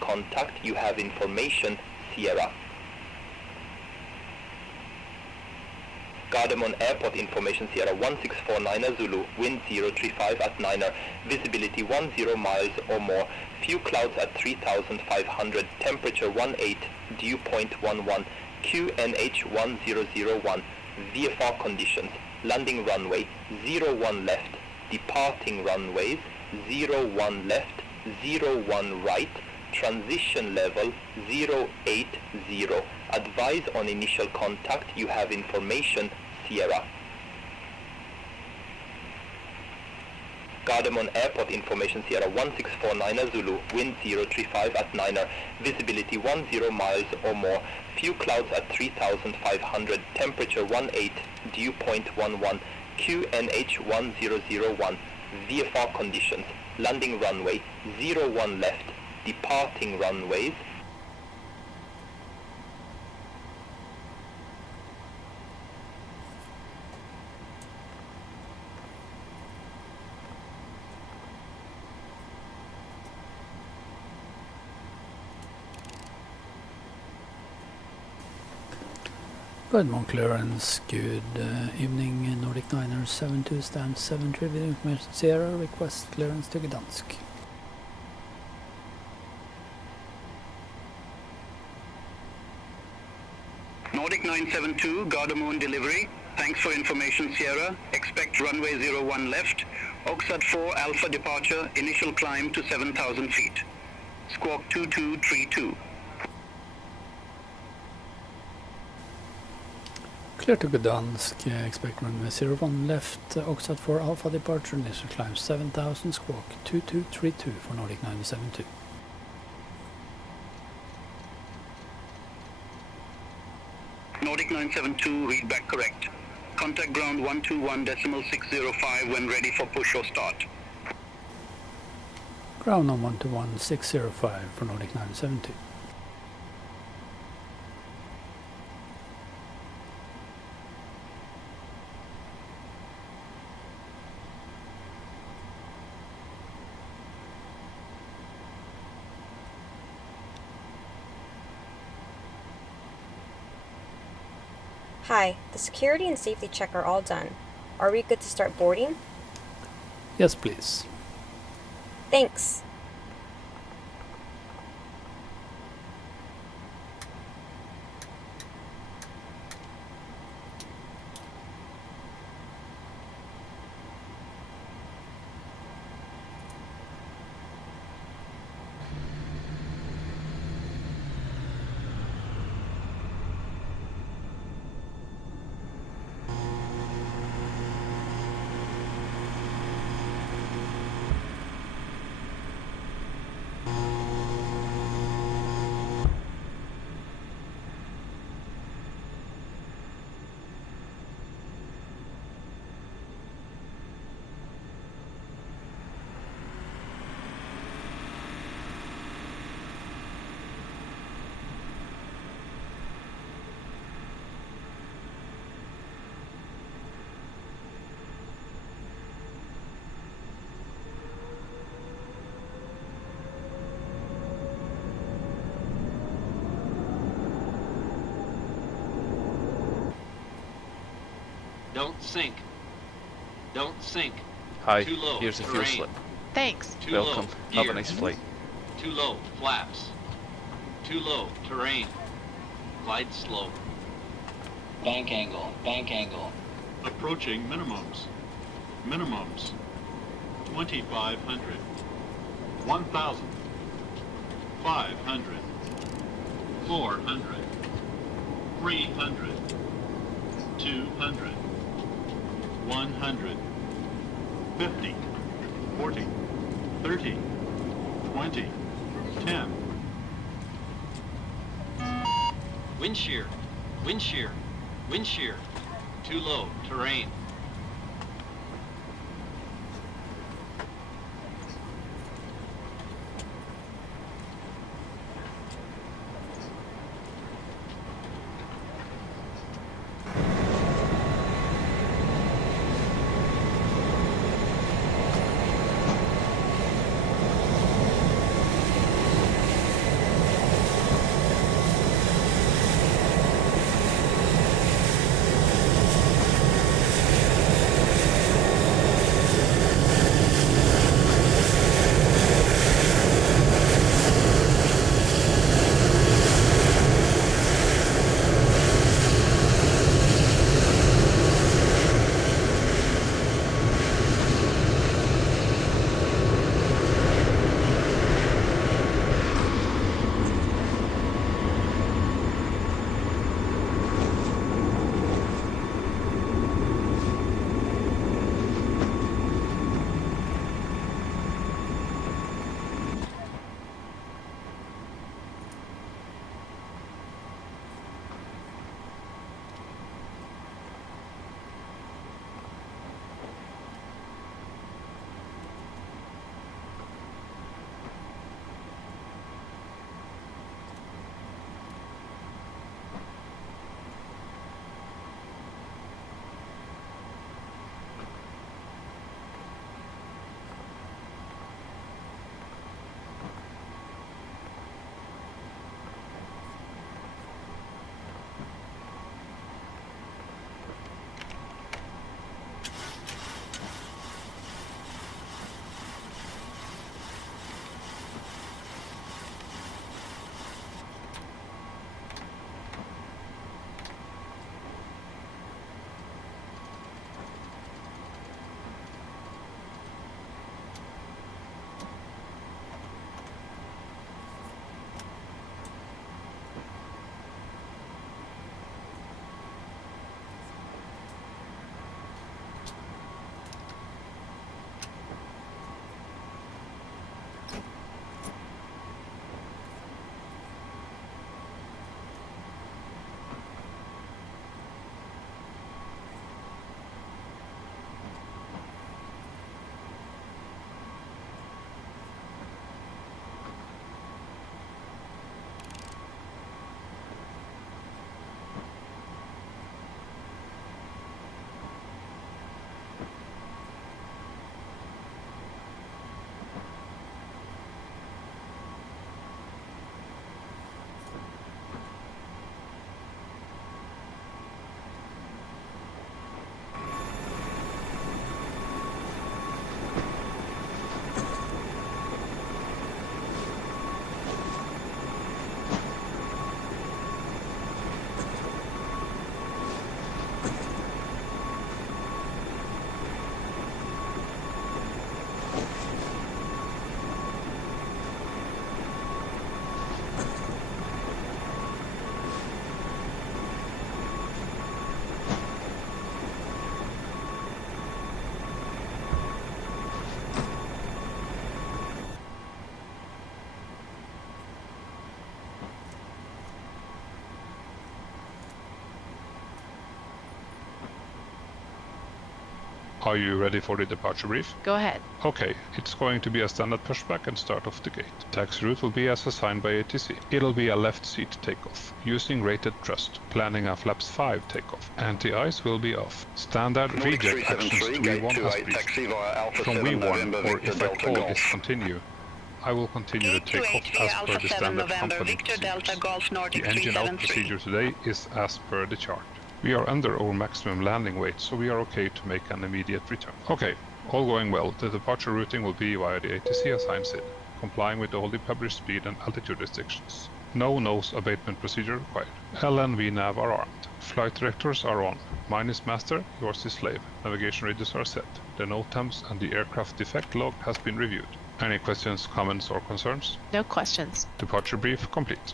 contact, you have information Sierra. Gardermoen Airport information Sierra 1649er Zulu, wind 035 at 9er, visibility 10 miles or more, few clouds at 3500, temperature 18, dew point 11, QNH 1001, VFR conditions, landing runway 01 left, departing runways 01 left, 01 right, transition level 080. Advise on initial contact, you have information Sierra. Gardermoen Airport information Sierra 1649er Zulu, wind 035 at 9er, visibility 10 miles or more, few clouds at 3500, temperature 18, dew point 11, QNH 1001, VFR conditions, landing runway 01 left, departing runways Good morning, clearance. Good evening, Nordic 972 stand 73 with information Sierra, request clearance to Gdansk. Nordic 972, Gardermoen delivery. Thanks for information Sierra. Expect runway 01 left. Oxford 4 Alpha departure, initial climb to 7,000 feet. Squawk 2232. Clear to Gdansk, expect runway 01 left, Oxford 4 Alpha departure, initial climb 7000, squawk 2232 for Nordic 972. Nordic 972, read back correct. Contact ground 121.605 when ready for push or start. Ground on 121.605 for Nordic 972. Hi, the security and safety check are all done. Are we good to start boarding? Yes, please. Thanks. Don't sink. Don't sink. Hi, Too low. here's a fuel Terrain. slip. Thanks. Too Welcome. low. Have Gear. a nice flight. Too low. Flaps. Too low. Terrain. Glide slope. Bank angle, bank angle. Approaching minimums. Minimums. 2,500. 1,000. 500. 400. 300. 200. 100. 50. 40. 30. 20. 10. Wind shear. Wind shear. Wind shear. Too low. Terrain. Are you ready for the departure brief? Go ahead. Okay, it's going to be a standard pushback and start off the gate. Taxi route will be as assigned by ATC. It'll be a left seat takeoff, using rated thrust, planning a flaps 5 takeoff. Anti-ice will be off. Standard reject actions to V1 has briefed. From V1, or if I call discontinue, I will continue the takeoff as per the standard company procedures. The engine out procedure today is as per the chart. We are under our maximum landing weight, so we are okay to make an immediate return. Okay, all going well. The departure routing will be via the ATC assigned SID, complying with all the published speed and altitude restrictions. No nose abatement procedure required. LNV nav are armed. Flight directors are on. Mine is master, yours is slave. Navigation radios are set. The NOTAMs and the aircraft defect log has been reviewed. Any questions, comments or concerns? No questions. Departure brief complete.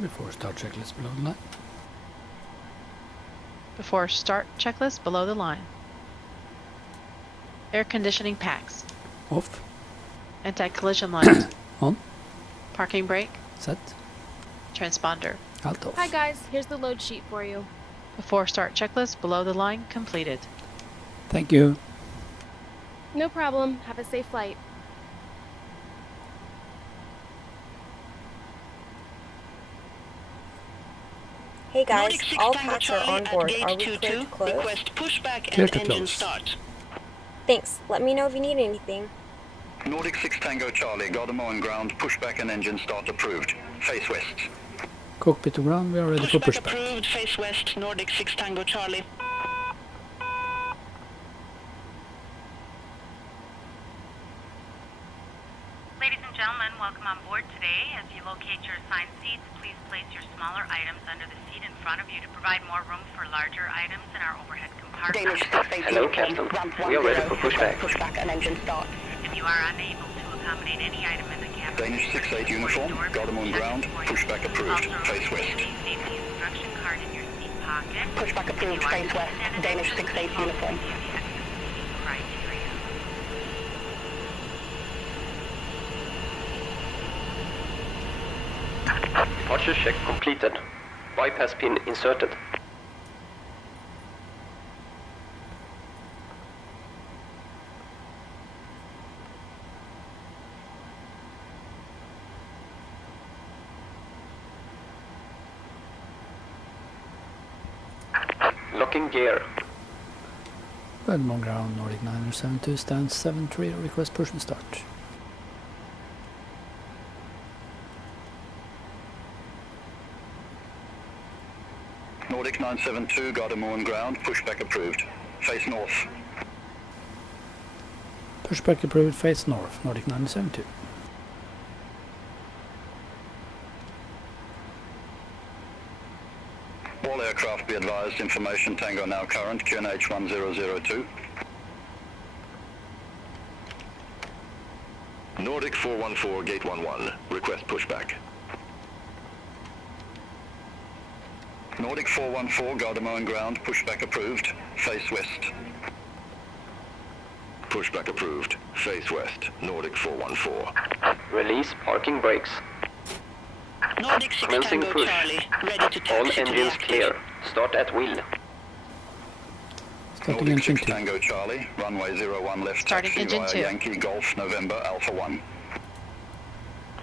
Before start checklist below the line. Before start checklist below the line. Air conditioning packs. Off. Anti-collision light. On. Parking brake. Set. Transponder. Alt off. Hi guys, here's the load sheet for you. Before start checklist below the line completed. Thank you. No problem. Have a safe flight. Hey guys, Nordic 6 all Tango packs are Charlie on board. at Are we gate clear to 22. close? Request pushback Clear and to engine close. start. Thanks. Let me know if you need anything. Nordic 6 Tango Charlie, Gardermoen ground, pushback and engine start approved. Face west. Cockpit to ground, we are ready for pushback. Approved, face west, Nordic 6 Tango Charlie. Ladies and gentlemen, welcome on board today. As you locate your assigned seats, please place your smaller items under the seat in front of you to provide more room for larger items in our overhead compartment. Hello, Captain. We are ready for pushback. Pushback and engine start. If you are unable to accommodate any item in the cabin, Danish 6-8 uniform, Gardermoen ground, pushback approved, face west. safety instruction card in your seat pocket. Pushback approved, face west, Danish 6-8 uniform. Criteria. Departure check completed. Bypass pin inserted. Locking gear. Gardermoen ground, Nordic 972 stands 73, request push and start. Nordic 972, Gardermoen ground, pushback approved. Face north. Pushback approved, face north, Nordic 972. All aircraft be advised, information Tango now current, QNH 1002. Nordic 414, gate 11, request pushback. Nordic 414, Gardermoen ground, pushback approved, face west. Pushback approved, face west, Nordic 414. Release parking brakes. Nordic 6 Commencing Tango push. Charlie, ready to All taxi to the engines active. clear. Start at will. Starting Nordic engine 6 2. Tango Charlie, runway 01 left Starting taxi engine via 2. Yankee Golf November Alpha 1.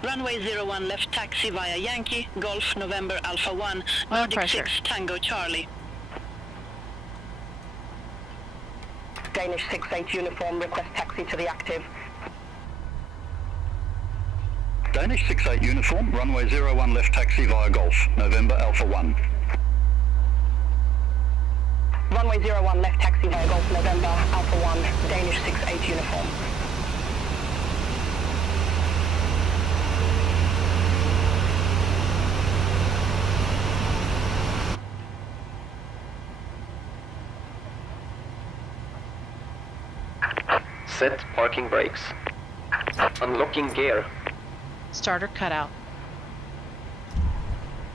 Runway 01 left taxi via Yankee, Golf November Alpha 1, Oil Nordic pressure. 6 Tango Charlie. Danish 6-8 uniform, request taxi to the active. Danish 6-8 uniform, runway 01 left taxi via Golf, November Alpha 1. Runway 01 left taxi via Golf, November Alpha 1, Danish 6-8 uniform. Set parking brakes. Unlocking gear. Starter cutout.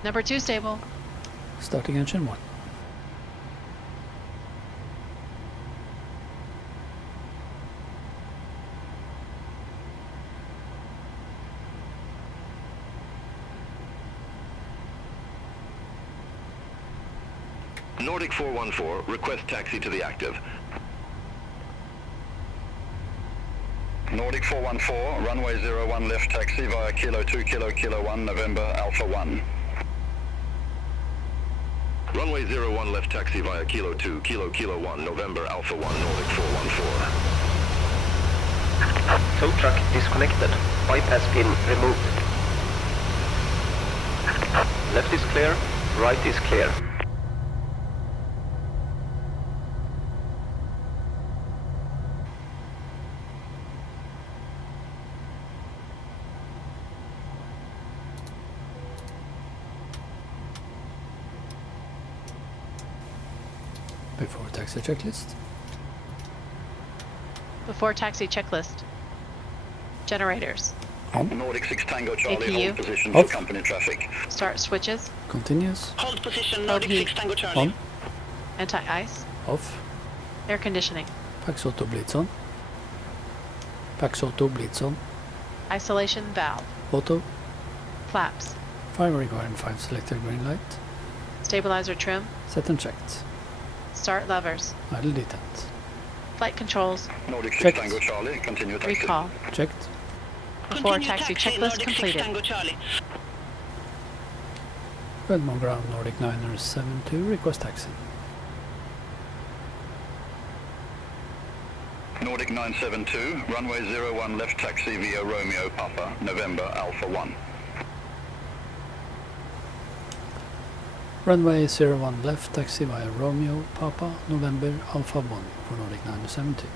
Number 2 stable. Starting engine 1. Nordic 414, request taxi to the active. Nordic 414, runway 01 left taxi via Kilo 2 Kilo Kilo 1 November Alpha 1. Runway 01 left taxi via Kilo 2 Kilo Kilo 1 November Alpha 1 Nordic 414. Tow truck disconnected. Bypass pin removed. Left is clear, right is clear. Before taxi checklist. Before taxi checklist. Generators. On. Nordic 6 Tango Charlie, APU. hold position Off. for company traffic. Start switches. Continuous. Hold position, Probe Nordic heat. 6 Tango Charlie. On. Anti-ice. Off. Air conditioning. Pax auto blitz on. Pax auto blitz on. Isolation valve. Auto. Flaps. 5 required 5 selected green light. Stabilizer trim. Set and checked. Start levers. Idle detent. Flight controls. Nordic 6 Checked. Tango Charlie, continue taxi. Recall. Checked. Before Continue taxi taxi, checklist Nordic 6 completed. Tango Charlie. Redmond ground Nordic 972, request taxi. Nordic 972, runway 01 left taxi via Romeo Papa, November Alpha 1. Runway 01 left taxi via Romeo Papa, November Alpha 1 for Nordic 972.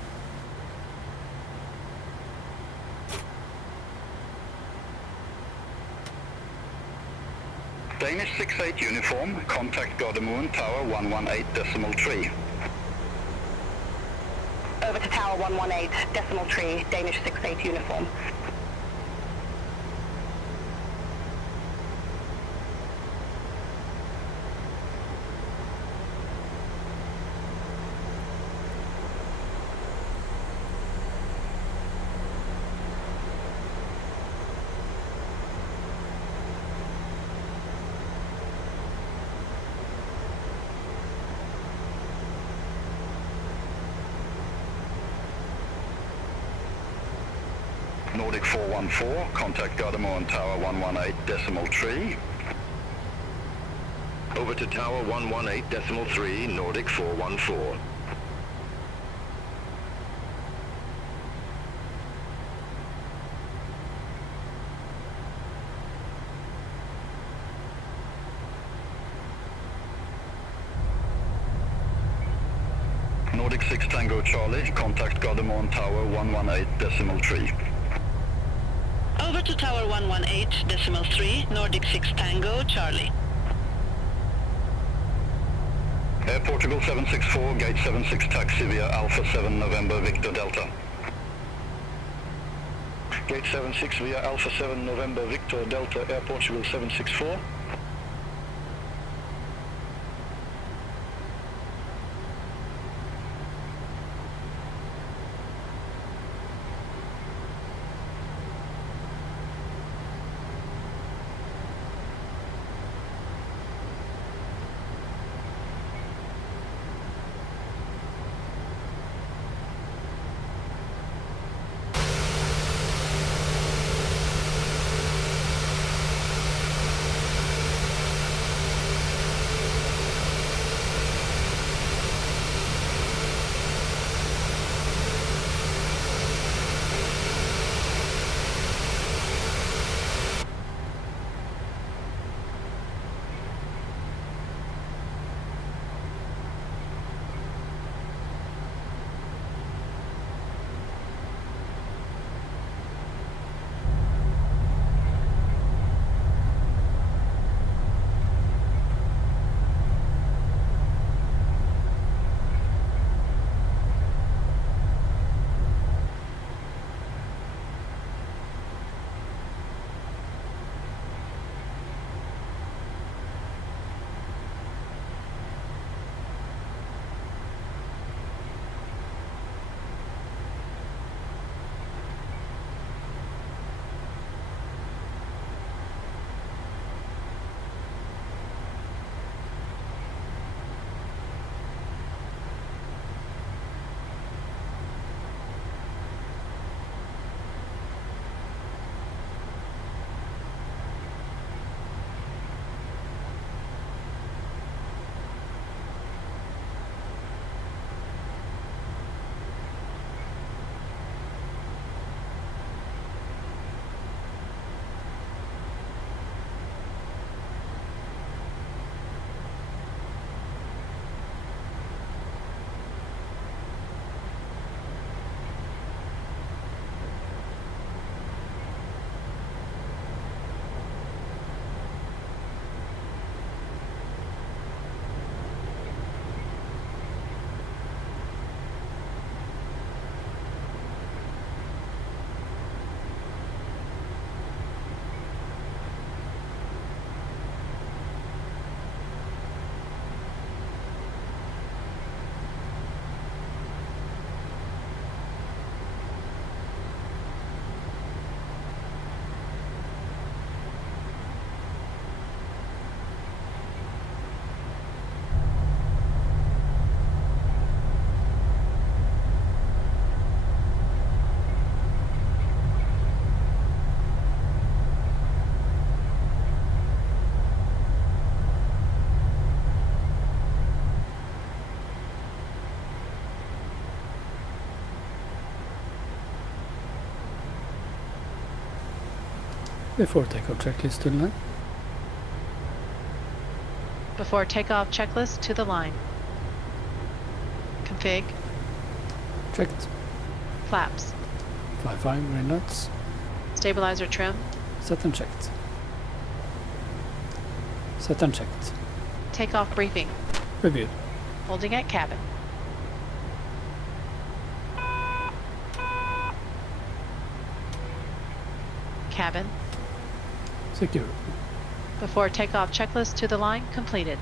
Danish 68 uniform, contact Gardermoen Tower 118.3. Over to Tower 118.3, Danish 68 uniform. Nordic 414, contact Gardermoen Tower 118.3. Over to Tower 118.3, Nordic 414. Nordic 6 Tango Charlie, contact Gardermoen Tower 118.3. Over to Tower 118.3, Nordic 6 Tango Charlie. Air Portugal 764, gate 76 taxi via Alpha 7 November Victor Delta. Gate 76 via Alpha 7 November Victor Delta, Air Portugal 764. Before takeoff checklist to the line. Before takeoff checklist to the line. Config. Checked. Flaps. 5 green lights. Stabilizer trim. Set and checked. Set and checked. Takeoff briefing. Reviewed. Holding at cabin. Cabin. Secure. Before takeoff checklist to the line completed.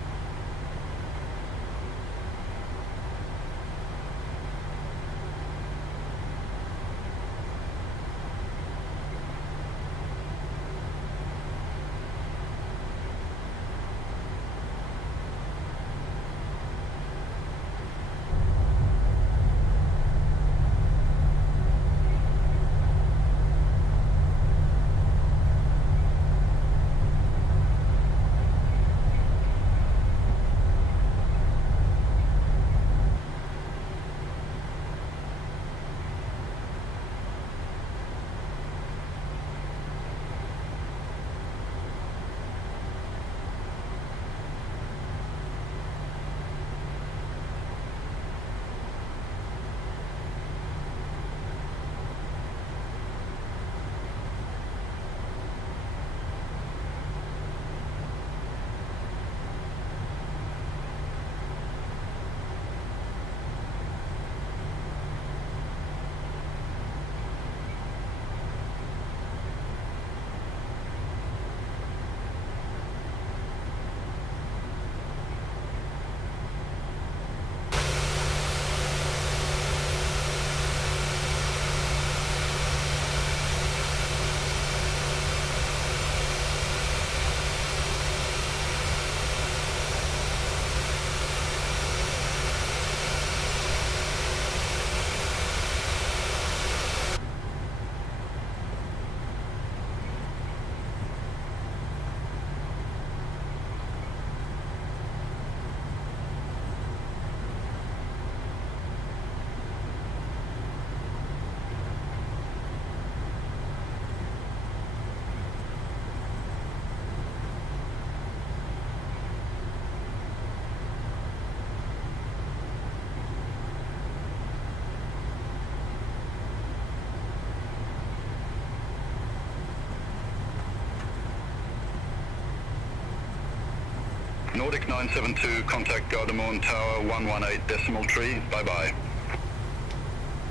Nordic 972, contact Gardermoen Tower 118.3, bye-bye.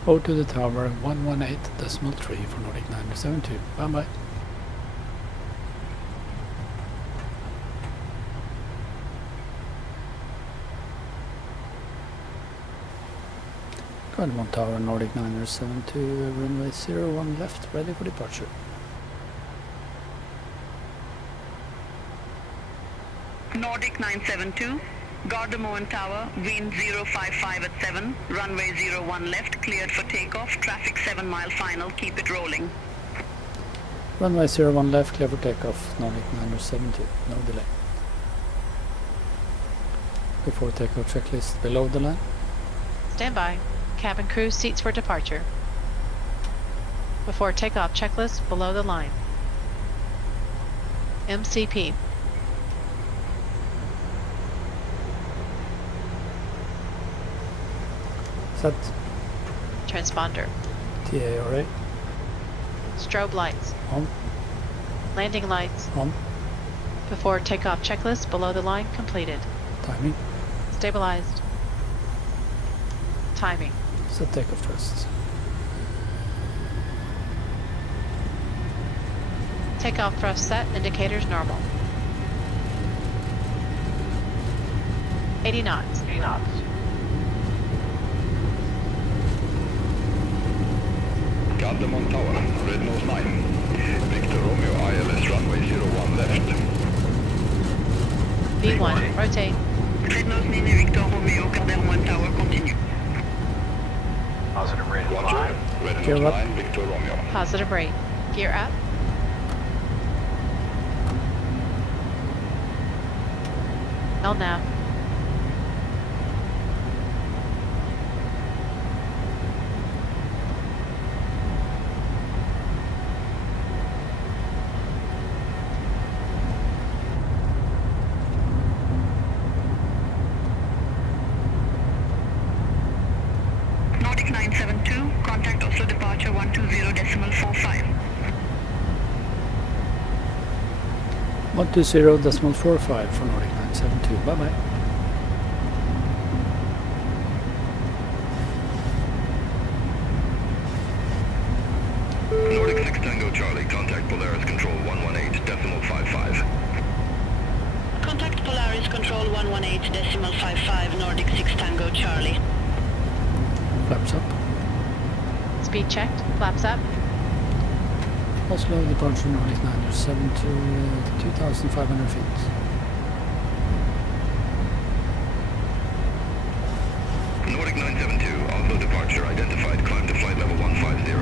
Hold to the tower 118.3 for Nordic 972. Bye bye. Gardermoen Tower Nordic 972, runway 01 left, ready for departure. Nordic 972, Gardermoen Tower, wind 055 at 7, runway 01 left, cleared for takeoff, traffic 7 mile final, keep it rolling. Runway 01 left, clear for takeoff, Nordic 972, no delay. Before takeoff checklist below the line. Stand by. Cabin crew seats for departure. Before takeoff checklist below the line. MCP. Set. Transponder. TARA. Strobe lights. On. Landing lights. On. Before takeoff checklist below the line completed. Timing. Stabilized. Timing. Set takeoff thrust. Takeoff thrust set, indicators normal. 80 knots. 80 knots. Gardermoen Tower, Red Nose 9. Victor Romeo ILS runway 01 left. V1, rotate. Red Nose 9, Victor Romeo, Gardermoen Tower, continue. Positive rate. Roger. Red Nose 9, Victor Romeo. Positive rate. Gear up. LNAV. 120.45 for Nordic 972. Bye bye. Nordic 6 Tango Charlie, contact Polaris Control 118.55. Contact Polaris Control 118.55, Nordic 6 Tango Charlie. Flaps up. Speed checked. Flaps up. Oslo departure Nordic 972 to 2,500 feet. Nordic 972, Oslo departure identified. Climb to flight level 150.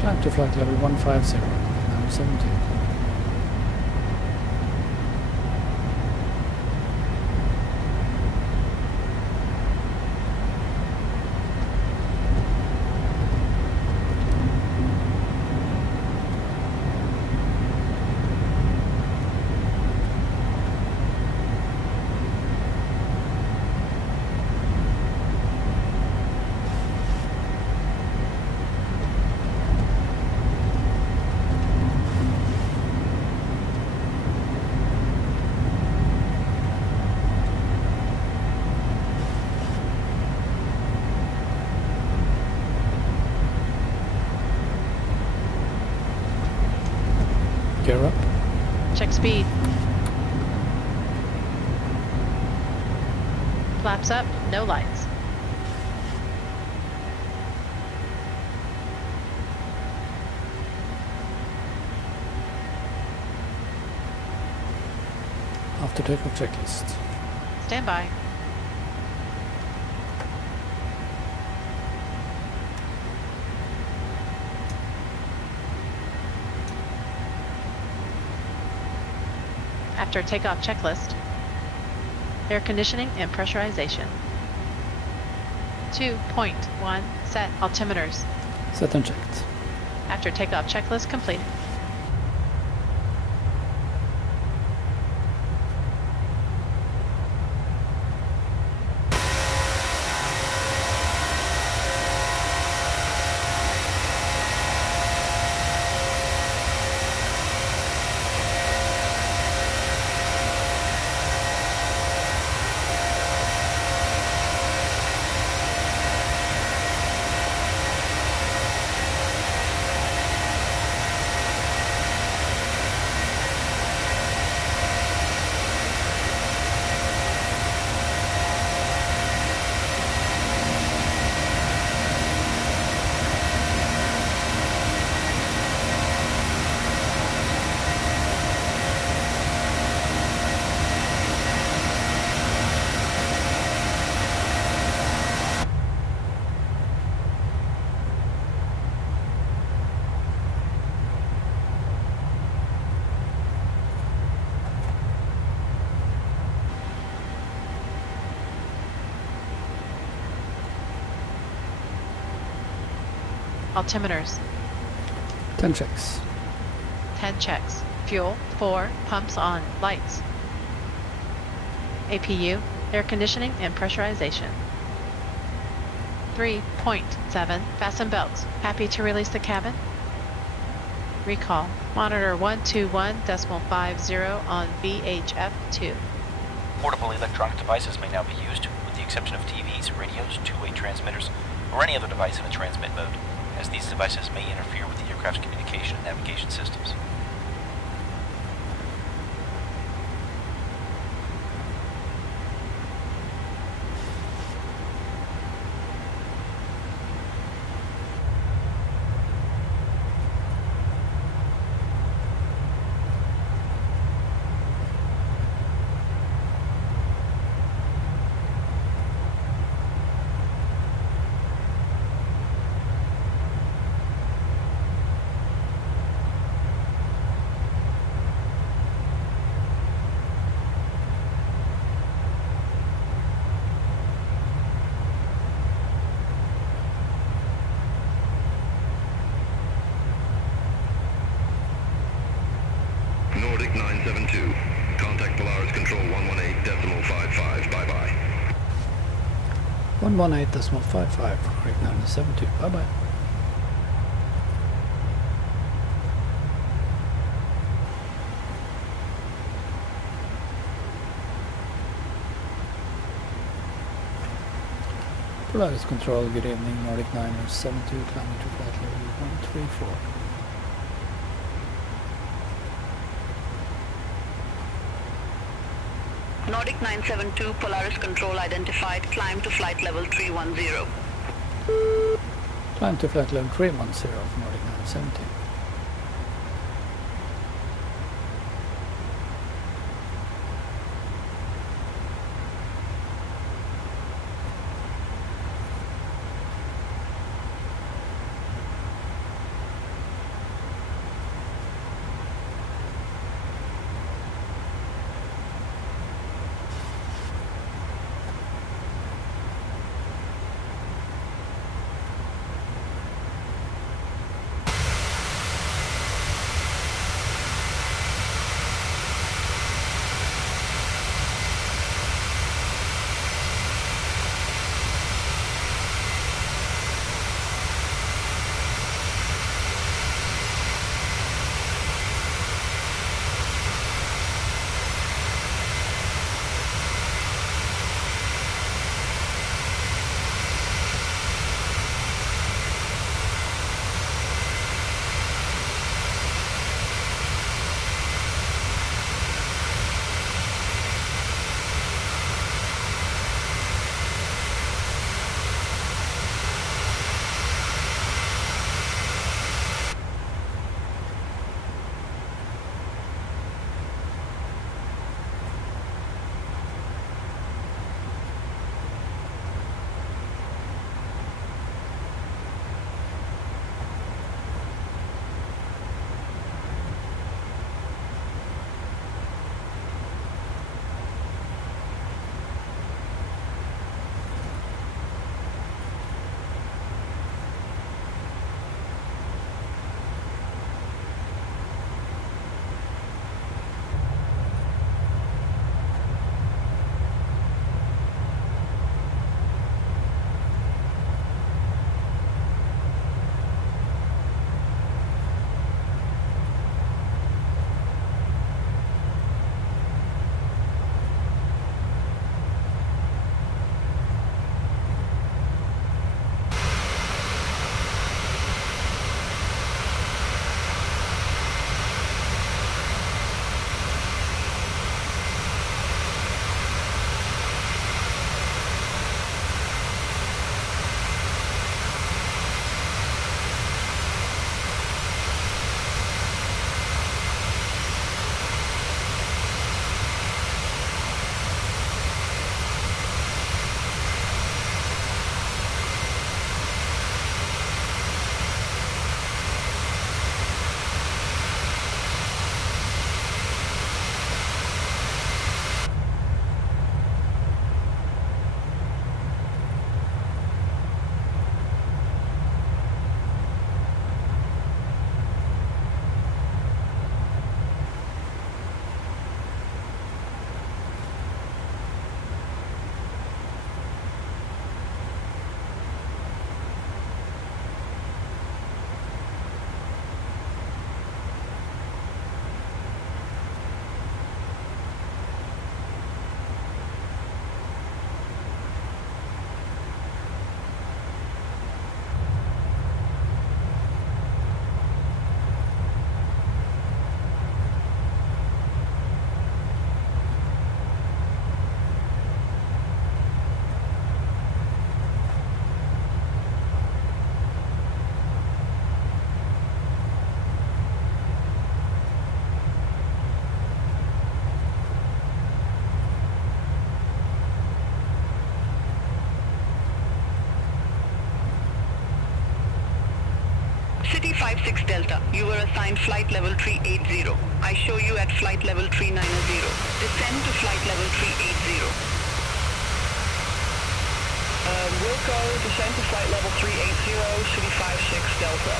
Climb to flight level 150, 972. Gear up. Check speed. Flaps up. No lights. After takeoff checklist. Stand by. After takeoff checklist. Air conditioning and pressurization. 2.1 set altimeters. Set and checked. After takeoff checklist completed. Altimeters. 10 checks. 10 checks. Fuel, 4, pumps on, lights. APU, air conditioning and pressurization. 3.7, fasten belts. Happy to release the cabin? Recall. Monitor 121.50 on VHF2. Portable electronic devices may now be used, with the exception of TVs, radios, two-way transmitters, or any other device in a transmit mode, as these devices may interfere with the aircraft's communication and navigation systems. Nordic 972. Contact Polaris Control 118.55. Bye-bye. 118.55 for Nordic 972. Bye-bye. Polaris Control, good evening, Nordic 972, climbing to flight level 134. Nordic 972, Polaris Control identified, climb to flight level 310. Climb to flight level 310 for Nordic 970. City 56 Delta, you were assigned flight level 380. I show you at flight level 390. Descend to flight level 380. Wilco, descend to flight level 380, City 56 Delta.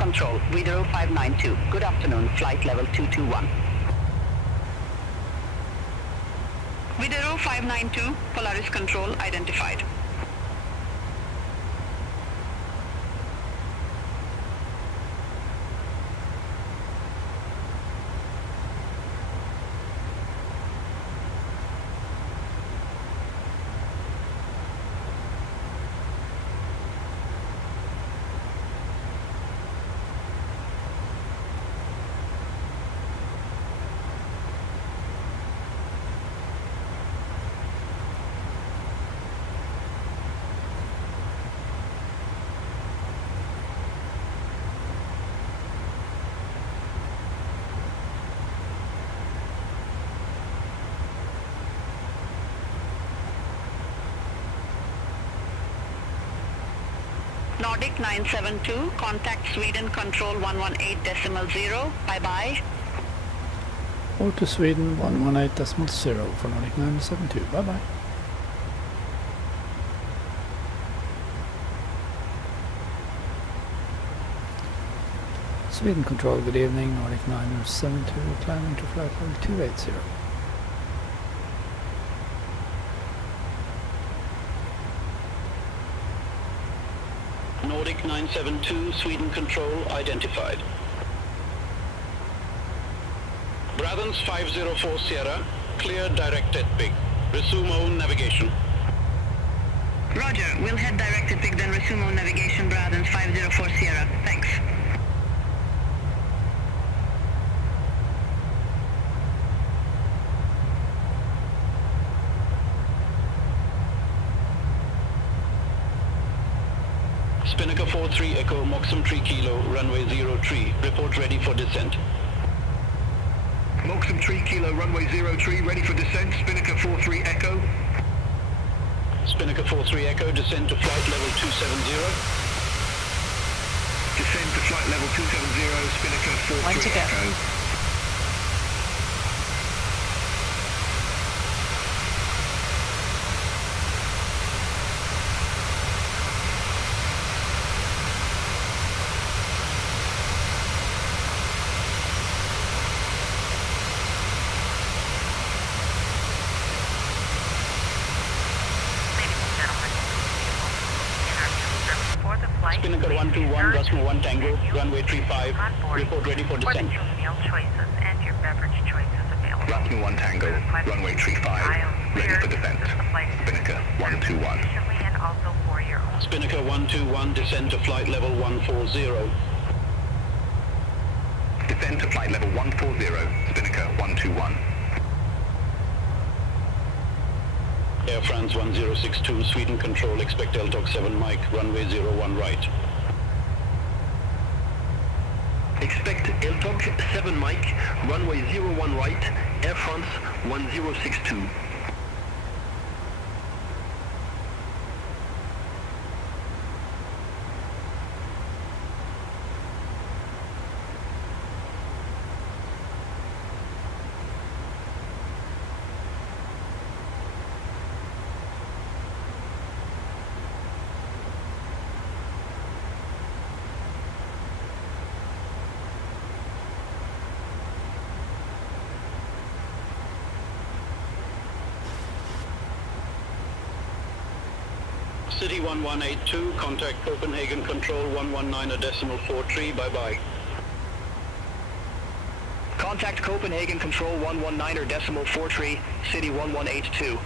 Control, Widerøe 592. Good afternoon, flight level 221. Widerøe 592, Polaris Control identified. Nordic 972, contact Sweden Control 118.0. Bye-bye. Or to Sweden 118.0 for Nordic 972. Bye-bye. Sweden Control, good evening. Nordic 972, climbing to flight level 280. Nordic 972, Sweden Control identified. Addons 504 Sierra, clear direct at Pig. Resume own navigation. Roger, we'll head direct at Pig, then resume on navigation, Addons 504 Sierra. Thanks. Spinnaker 43 Echo, Moxham 3 Kilo, runway 03. Report ready for descent. Moxham 3 Kilo, runway 03, ready for descent. Spinnaker 43 Echo. Spinnaker 43 Echo, descend to flight level 270. Descend to flight level 270, Spinnaker 43 Echo. Spinnaker 121, Rusmo 1 Tango, runway 35. Report ready for descent. Meal choices and your beverage choices available. Rusmo 1 Tango, runway 35, ready for descent. Spinnaker 121. And also for your own. Spinnaker 121, descend to flight level 140. Descend to flight level 140, Spinnaker 121. Air France 1062, Sweden Control, expect LTOC 7 Mike, runway 01 right. Expect LTOC 7 Mike, runway 01 right, Air France 1062. City 1182, contact Copenhagen Control 119.43, bye-bye. Contact Copenhagen Control 119.43, City 1182.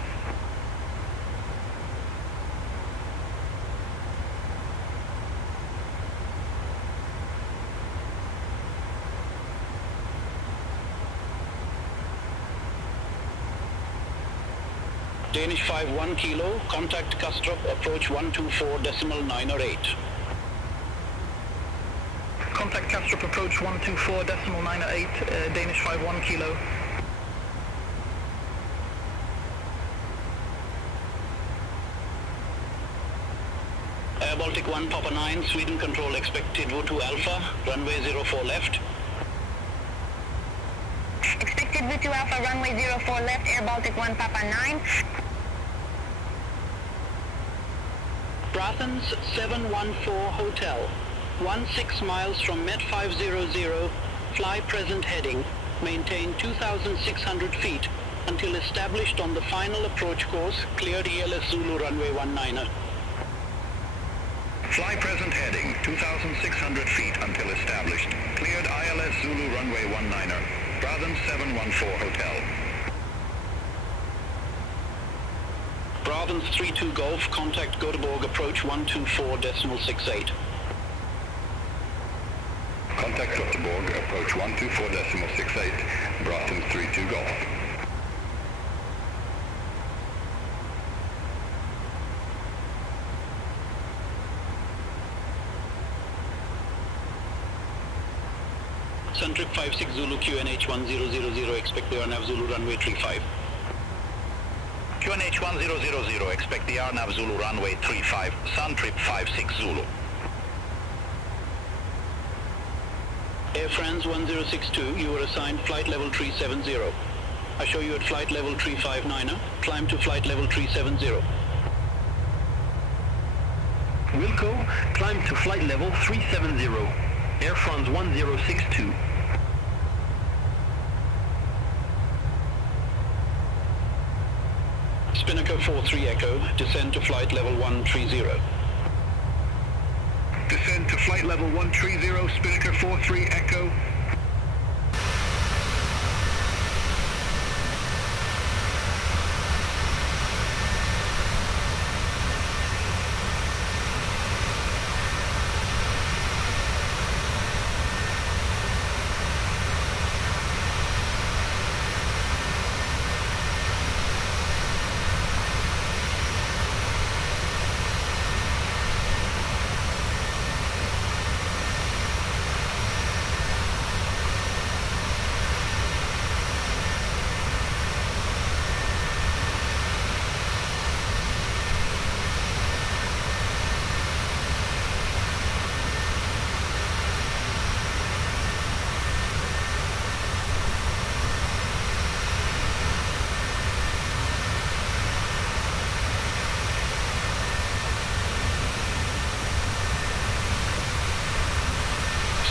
Danish 51 Kilo, contact Kastrup, approach 124.908. Contact Kastrup, approach 124.908, Danish 51 Kilo. Air Baltic 1 Papa 9, Sweden Control, expected V2 Alpha, runway 04 left. Expected V2 Alpha, runway 04 left, Air Baltic 1 Papa 9. Athens 714 Hotel, 16 miles from Met 500, fly present heading, maintain 2,600 feet until established on the final approach course, cleared ELS Zulu runway 19er. Fly present heading, 2,600 feet until established. Cleared ILS Zulu runway 19er. Addons 714 Hotel. Addons 32 Golf, contact Göteborg approach 124.68. Contact Göteborg approach 124.68. Addons 32 Golf. Suntrip 56 Zulu QNH 1000, expect the RNAV Zulu runway 35. QNH 1000, expect the RNAV Zulu runway 35, Suntrip 56 Zulu. Air France 1062, you were assigned flight level 370. I show you at flight level 359er, climb to flight level 370. Wilco, climb to flight level 370. Air France 1062. Spinnaker 43 Echo, descend to flight level 130. Descend to flight level 130, Spinnaker 43 Echo.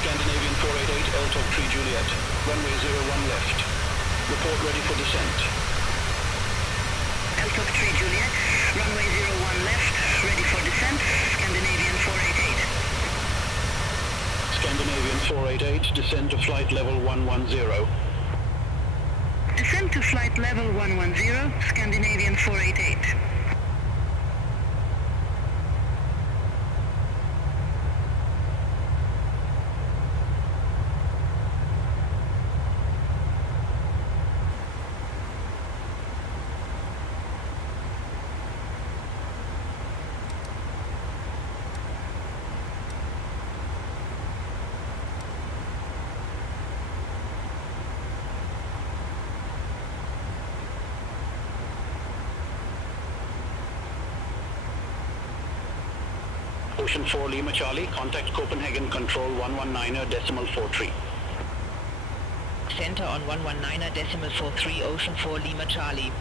Scandinavian 488, Eltok 3 Juliet, runway 01 left. Report ready for descent. Eltok 3 Juliet, runway 01 left, ready for descent, Scandinavian 488. Scandinavian 488, descend to flight level 110. Descend to flight level 110, Scandinavian 488. Ocean 4 Lima Charlie, contact Copenhagen Control 119.43. Center on 119.43, Ocean 4 Lima Charlie.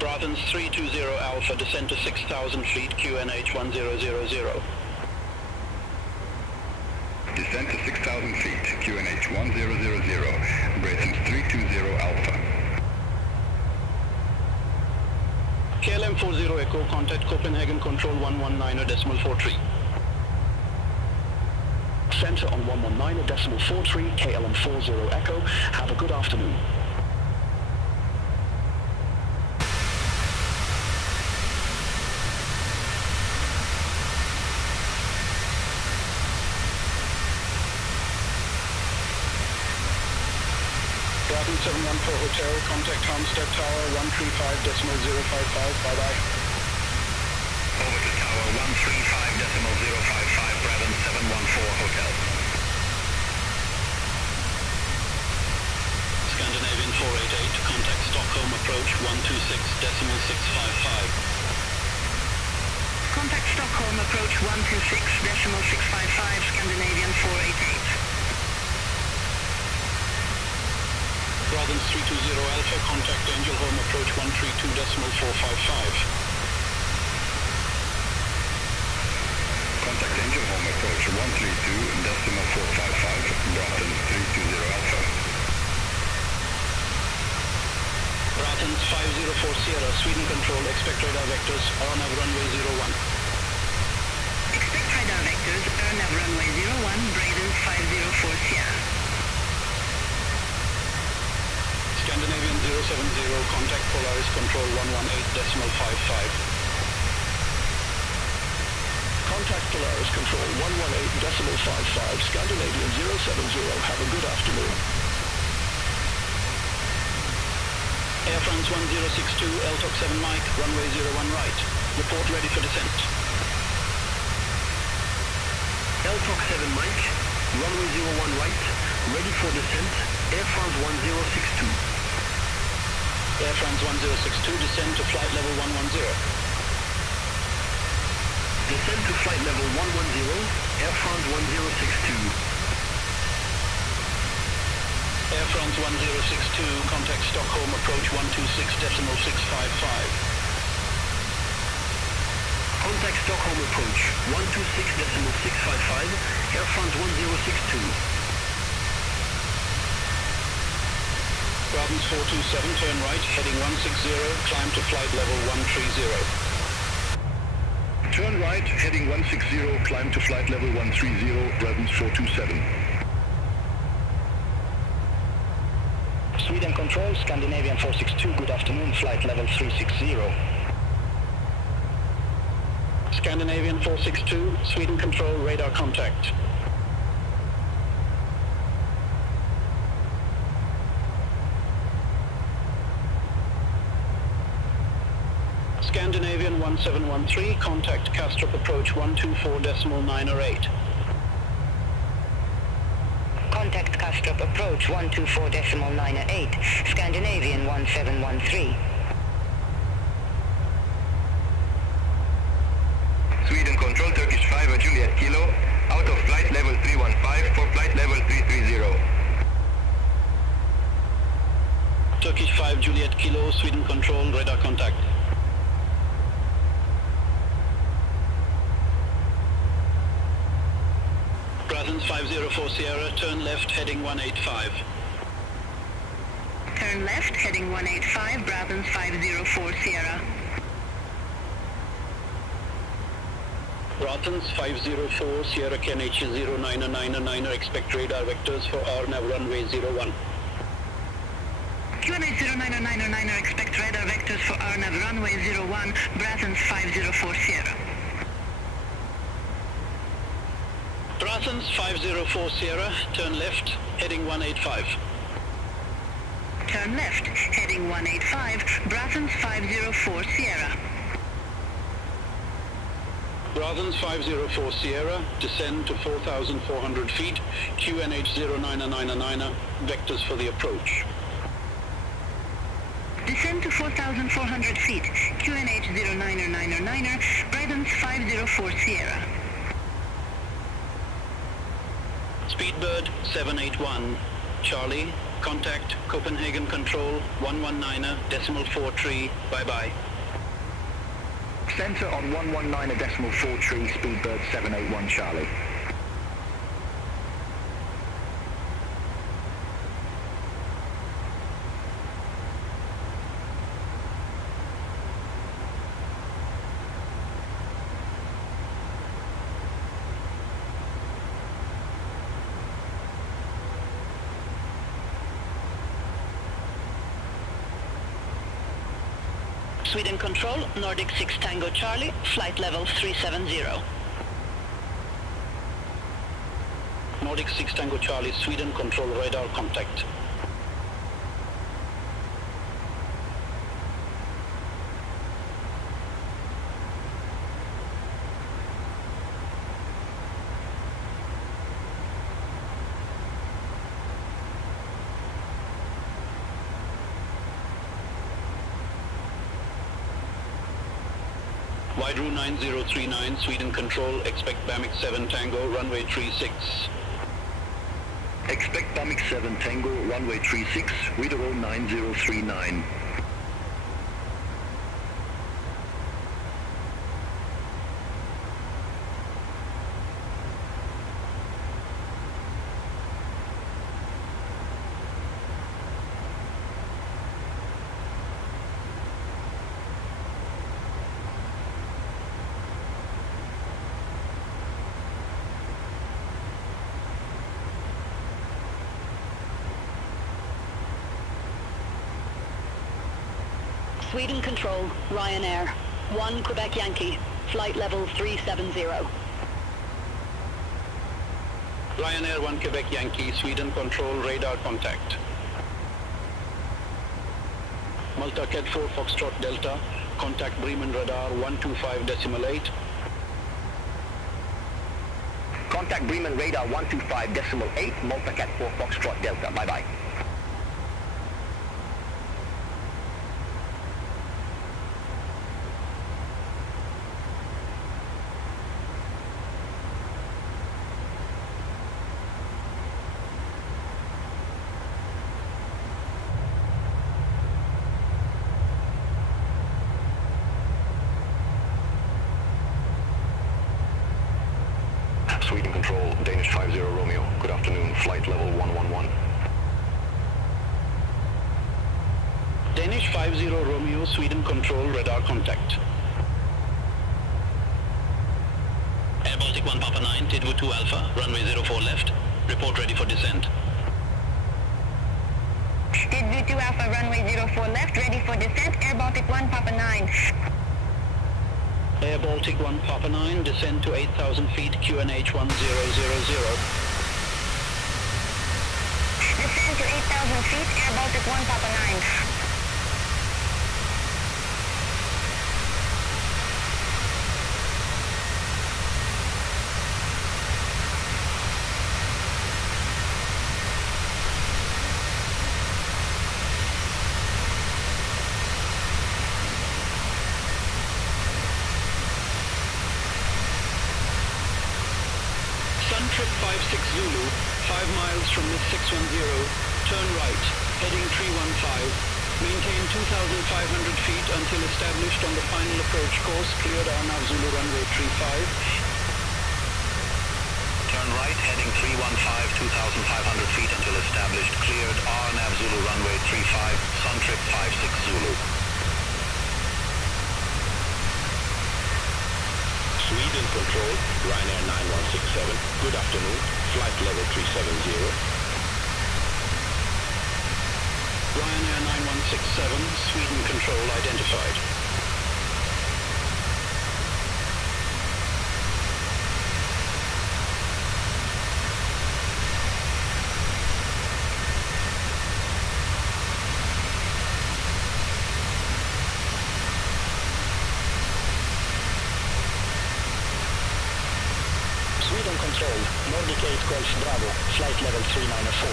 Addons 320 Alpha, descend to 6,000 feet, QNH 1000. Descend to 6,000 feet, QNH 1000, Brayton's 320 Alpha. KLM 40 Echo, contact Copenhagen Control 119.43. Center on 119.43, KLM 40 Echo. Have a good afternoon. Addons 714 Hotel, contact Halmstad Tower 135.055, bye-bye. Over to Tower 135.055, Addons 714 Hotel. Scandinavian 488, contact Stockholm approach 126.655. Contact Stockholm approach 126.655, Scandinavian 488. Addons 320 Alpha, contact Angel Home approach 132.455. Contact Angel Home approach 132.455, Addons 320 Alpha. Addons 504 Sierra, Sweden Control, expect radar vectors, RNAV runway 01. Expect radar vectors, RNAV runway 01, Addons 504 Sierra. Scandinavian 070, contact Polaris Control 118.55. Contact Polaris Control 118.55, Scandinavian 070, have a good afternoon. Air France 1062, LTOC 7 Mike, runway 01 right. Report ready for descent. LTOC 7 Mike, runway 01 right, ready for descent, Air France 1062. Air France 1062, descend to flight level 110. Descend to flight level 110, Air France 1062. Air France 1062, contact Stockholm approach 126.655. Contact Stockholm approach 126.655, Air France 1062. Addons 427, turn right, heading 160, climb to flight level 130. Turn right, heading 160, climb to flight level 130, Addons 427. Sweden Control, Scandinavian 462, good afternoon, flight level 360. Scandinavian 462, Sweden Control, radar contact. Scandinavian 1713, contact Kastrup approach 124.908. Contact Kastrup approach 124.908, Scandinavian 1713. Sweden Control, Turkish 5 Juliet Kilo, out of flight level 315 for flight level 330. Turkish 5 Juliet Kilo, Sweden Control, radar contact. Addons 504 Sierra, turn left, heading 185. Turn left, heading 185, Addons 504 Sierra. Addons 504 Sierra KNH 0999, expect radar vectors for RNAV runway 01. QNH 0999, expect radar vectors for RNAV runway 01, Addons 504 Sierra. Addons 504 Sierra, turn left, heading 185. Turn left, heading 185, Addons 504 Sierra. Addons 504 Sierra, descend to 4,400 feet, QNH 0999, vectors for the approach. Descend to 4,400 feet, QNH 0999, Addons 504 Sierra. Speedbird 781, Charlie, contact Copenhagen Control 119.43, bye-bye. Center on 119.43, Speedbird 781 Charlie. Sweden Control, Nordic 6 Tango Charlie, flight level 370. Nordic 6 Tango Charlie, Sweden Control, radar contact. Wide Route 9039, Sweden Control, expect BAMX 7 Tango, runway 36. Expect Pmdg 7 Tango, runway 36, Widerøe 9039. Sweden Control, Ryanair, 1 Quebec Yankee, flight level 370. Ryanair 1 Quebec Yankee, Sweden Control, radar contact. Malta Cat 4 Foxtrot Delta, contact Bremen radar 125.8. Contact Bremen radar 125.8, Malta Cat 4 Foxtrot Delta. Bye-bye. Sweden Control, Danish 50 Romeo. Good afternoon, flight level 111. Danish 50 Romeo, Sweden Control, radar contact. Air Baltic 1 Papa 9, Tidwo 2 Alpha, runway 04 left. Report ready for descent. Tidwo 2 Alpha, runway 04 left, ready for descent. Air Baltic 1 Papa 9. Air Baltic 1 Papa 9, descend to 8,000 feet, QNH 1000. Descend to 8,000 feet, Air Baltic 1 Papa 9. Suntrip 56 Zulu, 5 miles from Miss 610, turn right, heading 315, maintain 2,500 feet until established on the final approach course, cleared RNAV Zulu runway 35. Turn right, heading 315, 2,500 feet until established, cleared RNAV Zulu runway 35, Suntrip 56 Zulu. Sweden Control, Ryanair 9167, good afternoon, flight level 370. Ryanair 9167, Sweden Control identified. Sweden Control, Nordic 8 Golf Bravo, flight level 394.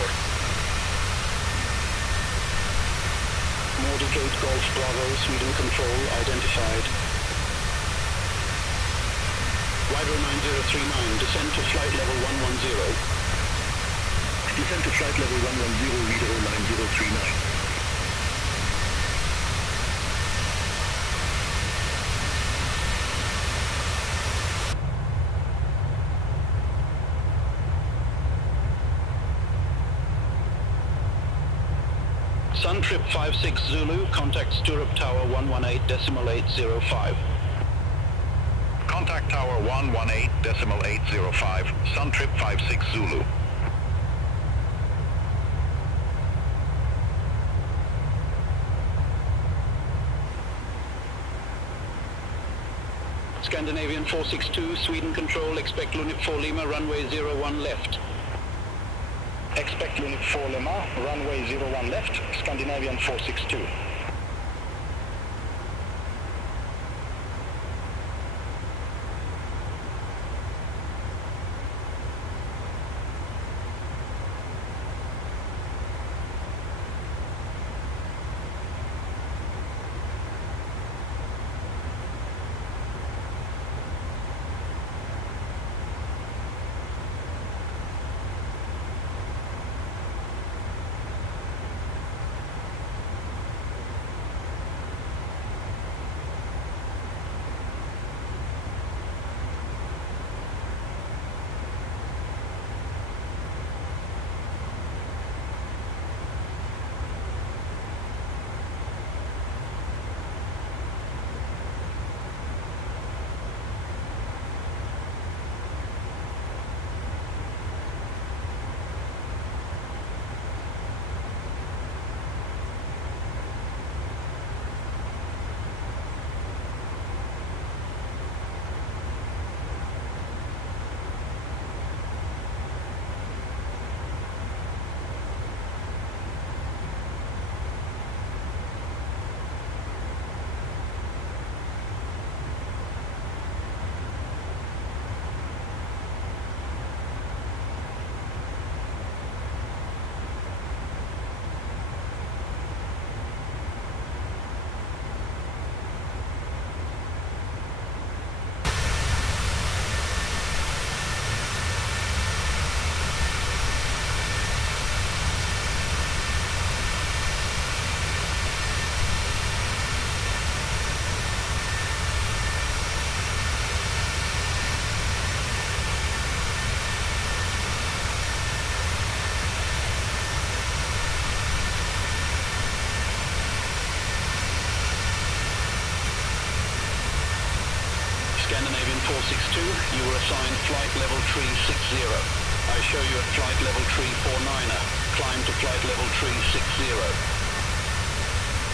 Nordic 8 Golf Bravo, Sweden Control identified. Wider 9039, descend to flight level 110. Descend to flight level 110, Widerøe 9039. Suntrip 56 Zulu, contact Stirrup Tower 118.805. Contact Tower 118.805, Suntrip 56 Zulu. Scandinavian 462, Sweden Control, expect Lunip 4 Lima, runway 01 left. Expect Unit 4 Lima, runway 01 left, Scandinavian 462. you were assigned flight level 360. I show you at flight level 349er. Climb to flight level 360.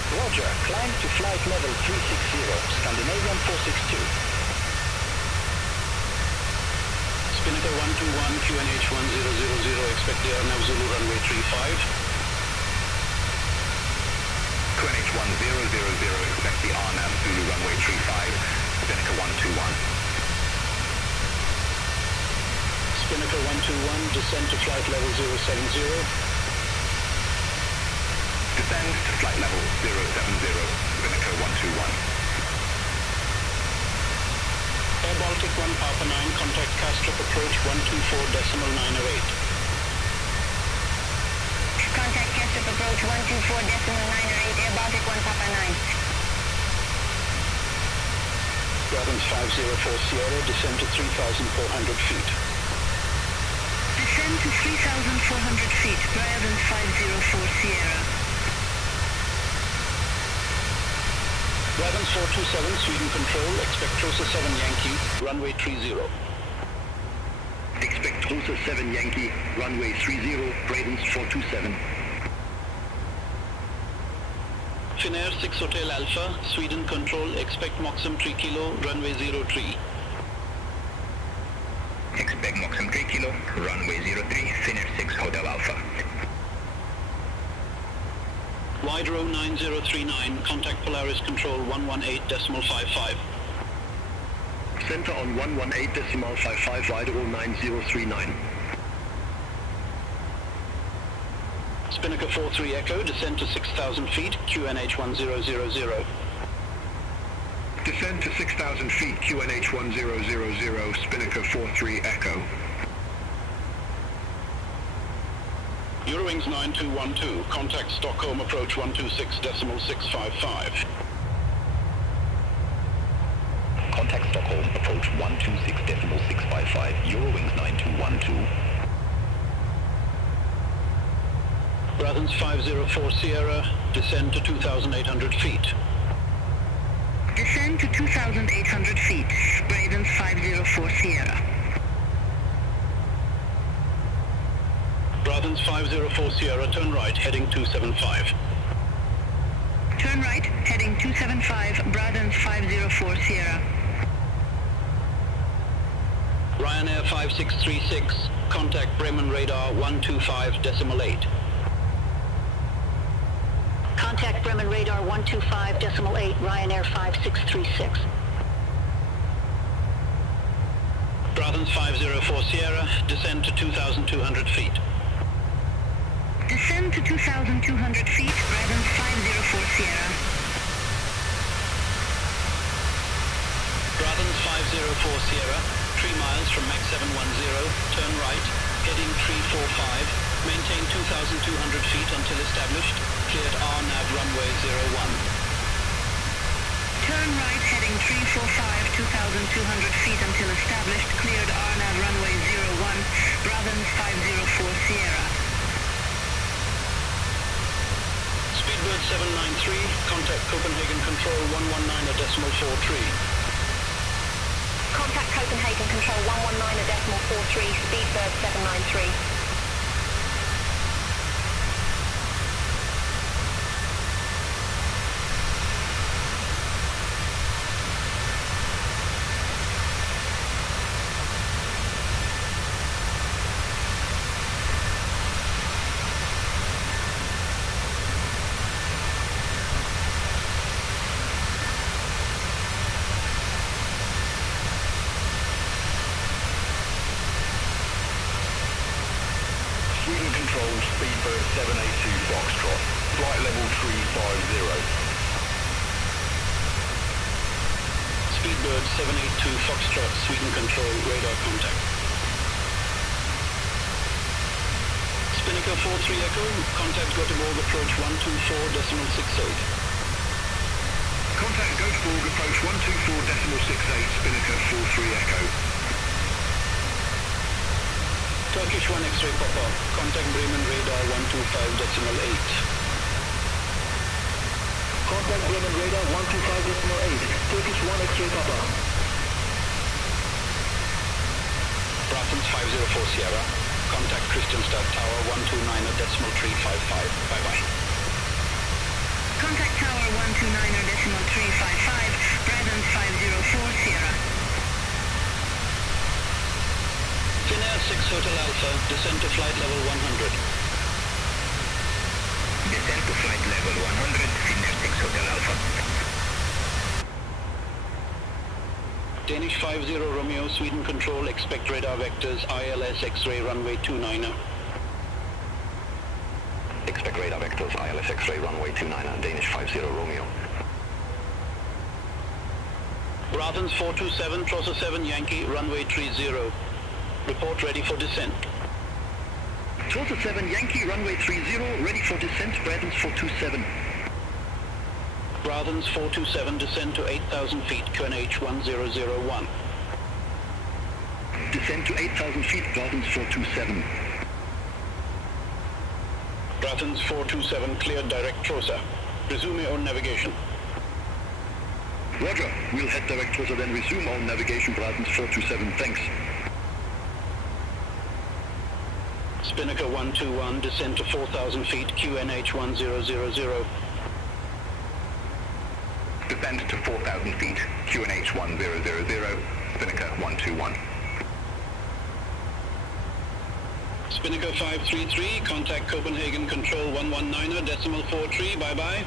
Roger, climb to flight level 360, Scandinavian 462. Spinnaker 121, QNH 1000, expect the RNAV Zulu runway 35. QNH 1000, expect the RNAV Zulu runway 35, Spinnaker 121. Spinnaker 121, descend to flight level 070. Descend to flight level 070, Spinnaker 121. Air Baltic 1 Papa 9, contact Castrop approach 124.908. Contact Castrop approach 124.908, Air Baltic 1 Papa 9. Addons 504 Sierra, descend to 3,400 feet. Descend to 3,400 feet, Addons 504 Sierra. Addons 427, Sweden control, expect Rosa 7 Yankee, runway 30. Expect Rosa 7 Yankee, runway 30, Addons 427. Finnair 6 Hotel Alpha, Sweden control, expect Moxham 3 Kilo, runway 03. Expect Moxham 3 Kilo, runway 03, Finnair 6 Hotel Alpha. Wide row 9039, contact Polaris control 118.55. Center on 118.55, wide row 9039. Spinnaker 43 Echo, descend to 6,000 feet, QNH 1000. Descend to 6,000 feet, QNH 1000, Spinnaker 43 Echo. Eurowings 9212, contact Stockholm approach 126.655. Contact Stockholm approach 126.655, Eurowings 9212. Addons 504 Sierra, descend to 2,800 feet. Descend to 2,800 feet, Addons 504 Sierra. Addons 504 Sierra, turn right, heading 275. Turn right, heading 275, Addons 504 Sierra. Ryanair 5636, contact Bremen radar 125.8. Contact Bremen radar 125.8, Ryanair 5636. Addons 504 Sierra, descend to 2,200 feet. Descend to 2,200 feet, Addons 504 Sierra. Addons 504 Sierra, 3 miles from Mach 710, turn right, heading 345, maintain 2,200 feet until established, cleared RNAV runway 01. Turn right, heading 345, 2,200 feet until established, cleared RNAV runway 01, Addons 504 Sierra. Speedbird 793, contact Copenhagen control 119.43. Contact Copenhagen control 119.43, Speedbird 793. Sweden control, Speedbird 782 Foxtrot, flight level 350. Speedbird 782 Foxtrot, Sweden control, radar contact. Spinnaker 43 Echo, contact Göteborg approach 124.68. Contact Göteborg approach 124.68, Spinnaker 43 Echo. Turkish 1 X-ray Papa, contact Bremen radar 125.8. Contact Bremen radar 125.8, Turkish 1 X-ray Papa. Brasons 504 Sierra. Contact Christianstad Tower 129.355. Bye-bye. Contact Tower 129.355, Brasons 504 Sierra. Finnair 6 Hotel Alpha, descend to flight level 100. Descend to flight level 100, Finnair 6 Hotel Alpha. Danish 50 Romeo, Sweden Control, expect radar vectors, ILS X-ray runway 29er. Expect radar vectors, ILS X-ray runway 29er, Danish 50 Romeo. Brasons 427, Trosser 7 Yankee, runway 30. Report ready for descent. Trosser 7 Yankee, runway 30, ready for descent, Brasons 427. Brasons 427, descend to 8,000 feet, QNH 1001. Descend to 8,000 feet, Brasons 427. Brasons 427, cleared direct Trosser. Resume your own navigation. Roger, we'll head direct Trosser, then resume our navigation, Brasons 427, thanks. Spinnaker 121, descend to 4,000 feet, QNH 1000. Descend to 4,000 feet, QNH 1000, Spinnaker 121. Spinnaker 533, contact Copenhagen Control 119.43, bye-bye.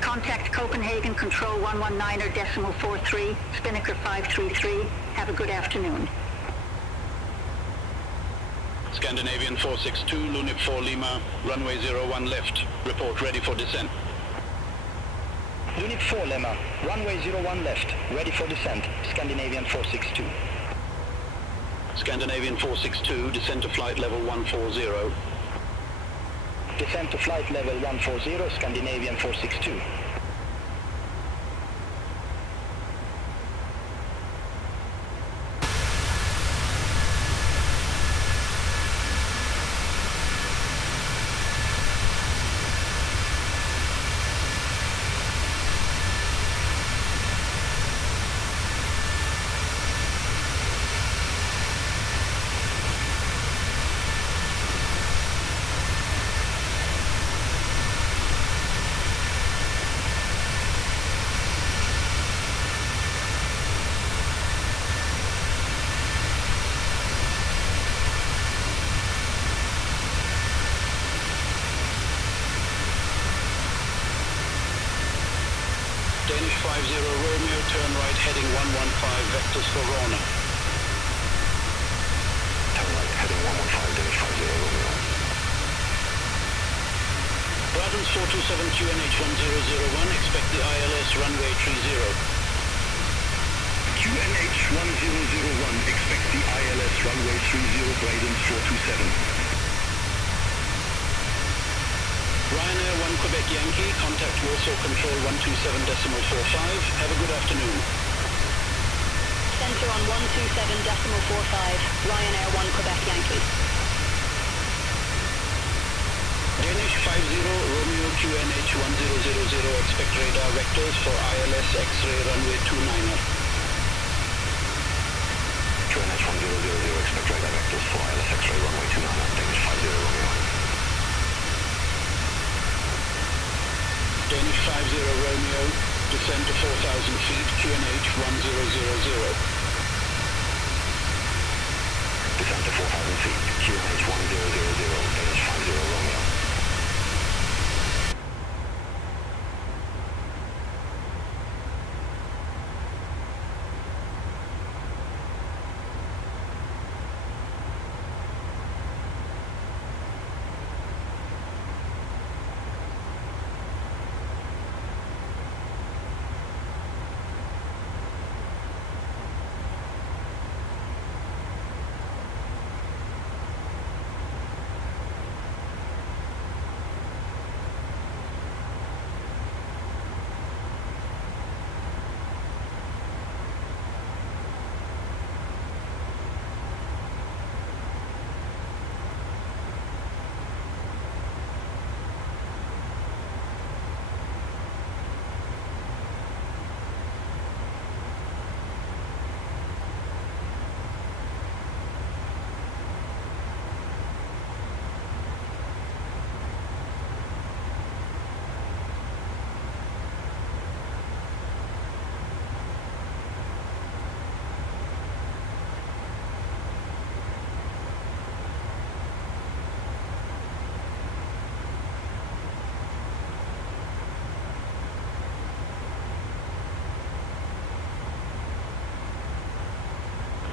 Contact Copenhagen Control 119.43, Spinnaker 533. Have a good afternoon. Scandinavian 462, Lunip 4 Lima, runway 01 left. Report ready for descent. Unit 4 Lima, runway 01 left, ready for descent, Scandinavian 462. Scandinavian 462, descend to flight level 140. Descend to flight level 140, Scandinavian 462. Danish 50 Romeo, turn right heading 115, vectors for Rona. Turn right heading 115, Danish 50 Romeo. Brasons 427, QNH 1001, expect the ILS runway 30. QNH 1001, expect the ILS runway 30, Brasons 427. Ryanair 1 Quebec Yankee, contact Warsaw Control 127.45. Have a good afternoon. Center on 127.45, Ryanair 1 Quebec Yankee. Danish 50 Romeo QNH 1000, expect radar vectors for ILS X-ray runway 29er. QNH 1000, expect radar vectors for ILS X-ray runway 29er, Danish 50 Romeo. Danish 50 Romeo, descend to 4,000 feet, QNH 1000. Descend to 4,000 feet, QNH 1000, Danish 50 Romeo.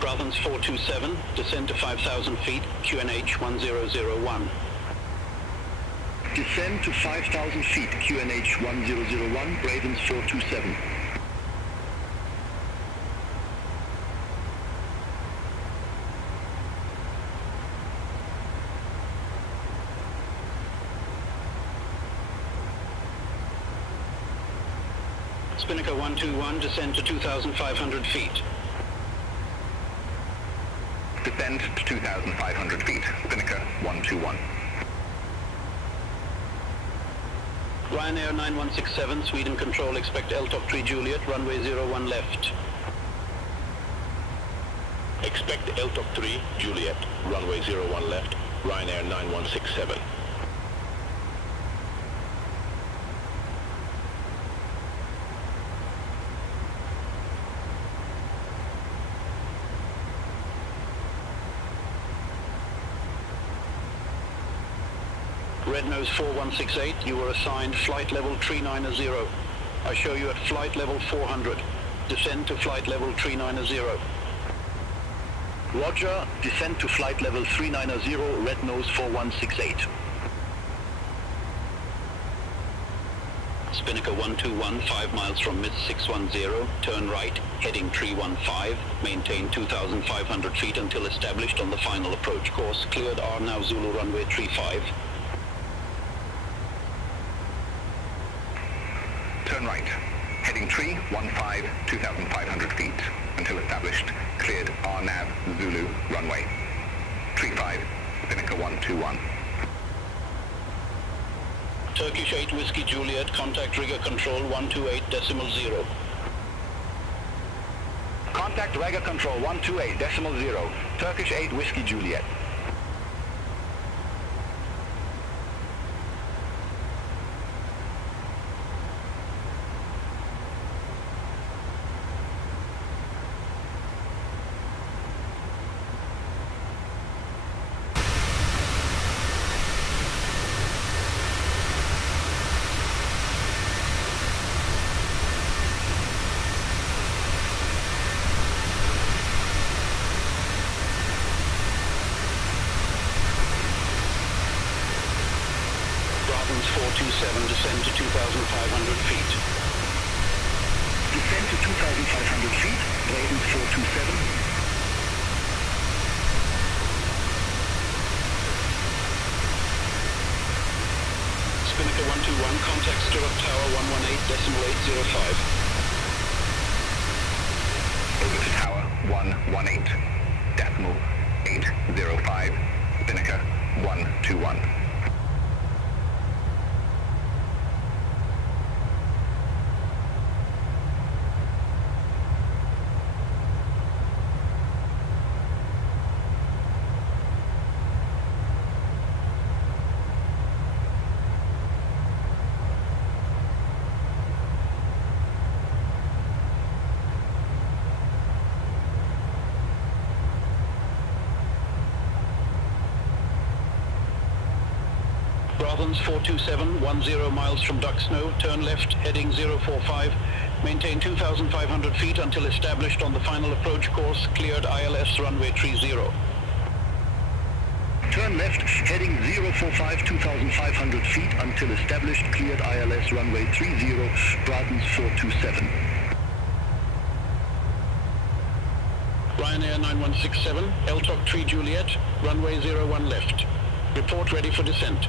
Province 427, descend to 5,000 feet, QNH 1001. Descend to 5,000 feet, QNH 1001, Ravens 427. Spinnaker 121, descend to 2,500 feet. Descend to 2,500 feet, Spinnaker 121. Ryanair 9167, Sweden Control, expect LTOC 3 Juliet, runway 01 left. Expect LTOC 3 Juliet, runway 01 left, Ryanair 9167. Red Nose 4168, you were assigned flight level 390. I show you at flight level 400. Descend to flight level 390. Roger, descend to flight level 390, Red Nose 4168. Spinnaker 121, 5 miles from mid 610, turn right, heading 315, maintain 2,500 feet until established on the final approach course, cleared R now Zulu runway 35. Turn right, heading 315, 2,500 feet, until established, cleared RNAV Zulu runway 35, Spinnaker 121. Turkish 8 Whiskey Juliet, contact rigger control 128.0. Contact rigger control 128.0, Turkish 8 Whiskey Juliet. Brabants 427, descend to 2,500 feet. Descend to 2,500 feet, Ravens 427. Spinnaker 121, contact Stirrup Tower 118.805. Over to Tower 118.805, Spinnaker 121. Province 427, 10 miles from Ducksnow, turn left, heading 045, maintain 2,500 feet until established on the final approach course, cleared ILS runway 30. Turn left, heading 045, 2,500 feet until established, cleared ILS runway 30, Province 427. Ryanair 9167, LTOC 3 Juliet, runway 01 left. Report ready for descent.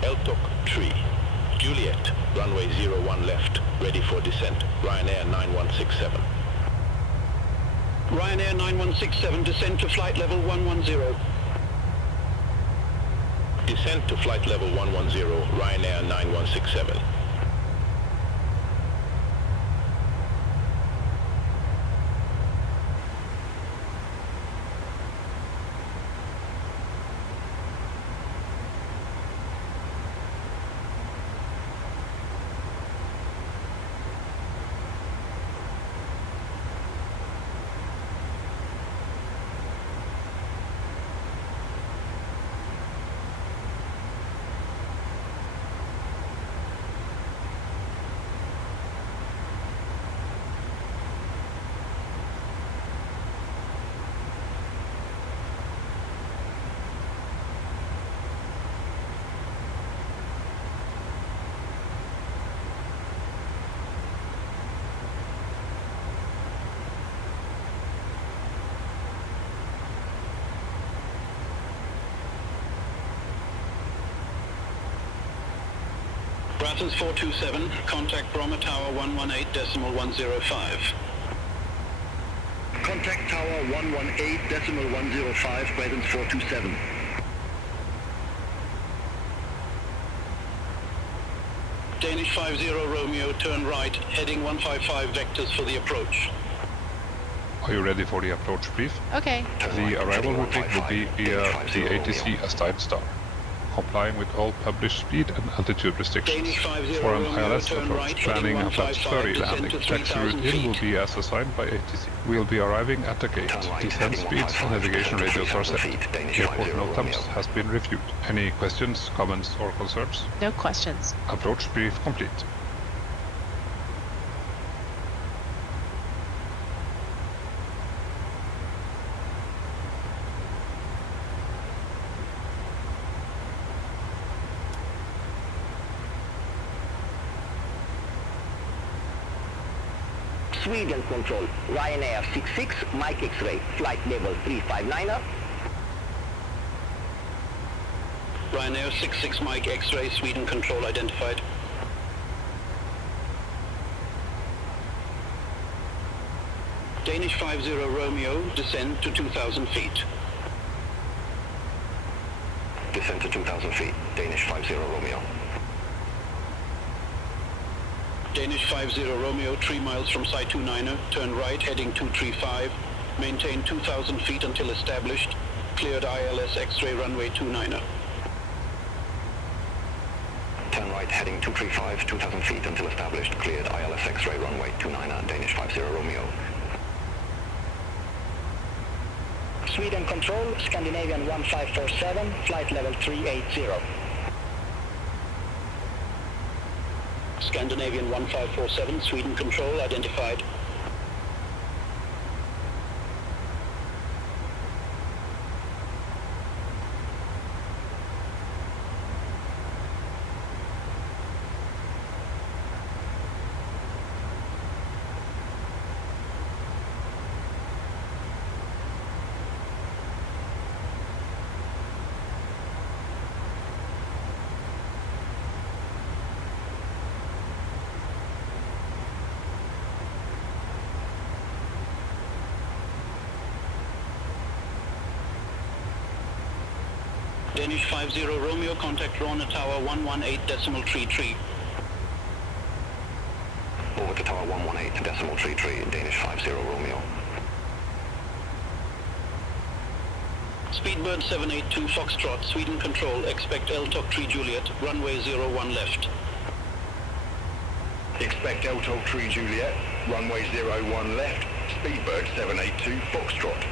LTOC 3 Juliet, runway 01 left, ready for descent, Ryanair 9167. Ryanair 9167, descend to flight level 110. Descent to flight level 110, Ryanair 9167. Addons 427, contact Bromma Tower 118.105. Contact Tower 118.105, Addons 427. Danish 50 Romeo, turn right, heading 155 vectors for the approach. Are you ready for the approach brief? Okay. The arrival routing will be via the ATC Assigned Star, complying with all published speed and altitude restrictions. For an ILS approach, planning a flaps 30 landing, taxi route in will be as assigned by ATC. We'll be arriving at the gate. Descent speeds and navigation radios are set. Airport NOTAMs has been reviewed. Any questions, comments or concerns? No questions. Approach brief complete. Sweden control, Ryanair 66, Mike X-ray, flight level 359er. Ryanair 66 Mike X-ray, Sweden control identified. Danish 50 Romeo, descend to 2,000 feet. Descend to 2,000 feet, Danish 50 Romeo. Danish 50 Romeo, 3 miles from Site 29er, turn right heading 235, maintain 2,000 feet until established, cleared ILS X-ray runway 29er. Turn right heading 235, 2,000 feet until established, cleared ILS X-ray runway 29er, Danish 50 Romeo. Sweden control, Scandinavian 1547, flight level 380. Scandinavian 1547, Sweden control identified. Danish 50 Romeo, contact Rona Tower 118.33. Over to Tower 118.33, Danish 50 Romeo. Speedbird 782 Foxtrot, Sweden control, expect LTOC 3 Juliet, runway 01 left. Expect LTOC 3 Juliet, runway 01 left, Speedbird 782 Foxtrot.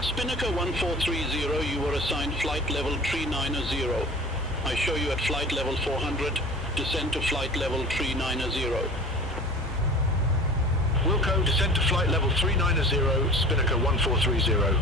Spinnaker 1430, you were assigned flight level 390. I show you at flight level 400, descend to flight level 390. Wilco, descend to flight level 390, Spinnaker 1430.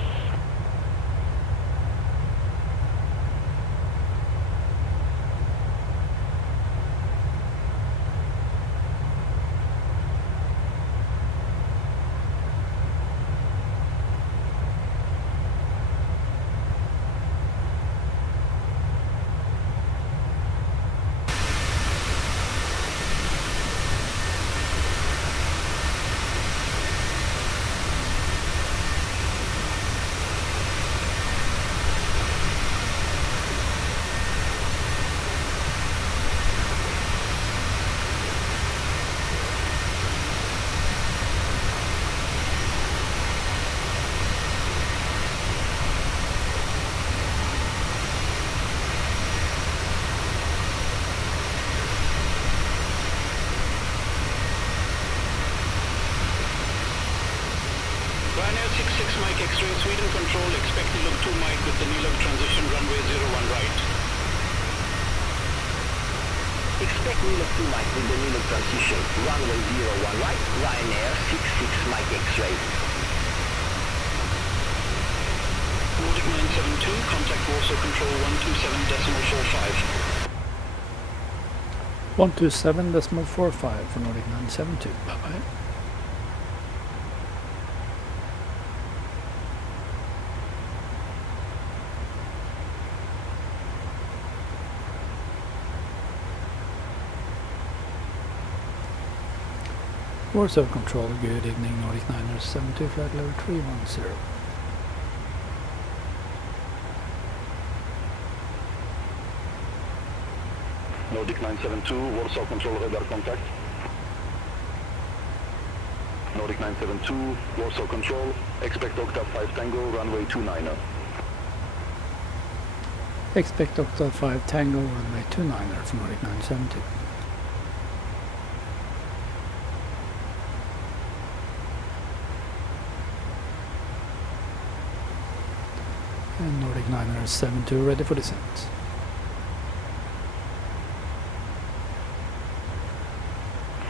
Control, expect Nilug 2 Mike with the Nilug transition runway 01 right. Expect Nilug 2 Mike with the Nilug transition, runway 01 right, Ryanair 66 Mike X-ray. Nordic 972, contact Warsaw Control 127.45. 127.45 for Nordic 972. Bye-bye. Warsaw Control, good evening, Nordic 972, flight level 310. Nordic 972, Warsaw Control radar contact. Nordic 972, Warsaw Control, expect Octave 5 Tango, runway 29er. Expect Octave 5 Tango, runway 29er for Nordic 972. And Nordic 972 ready for descent.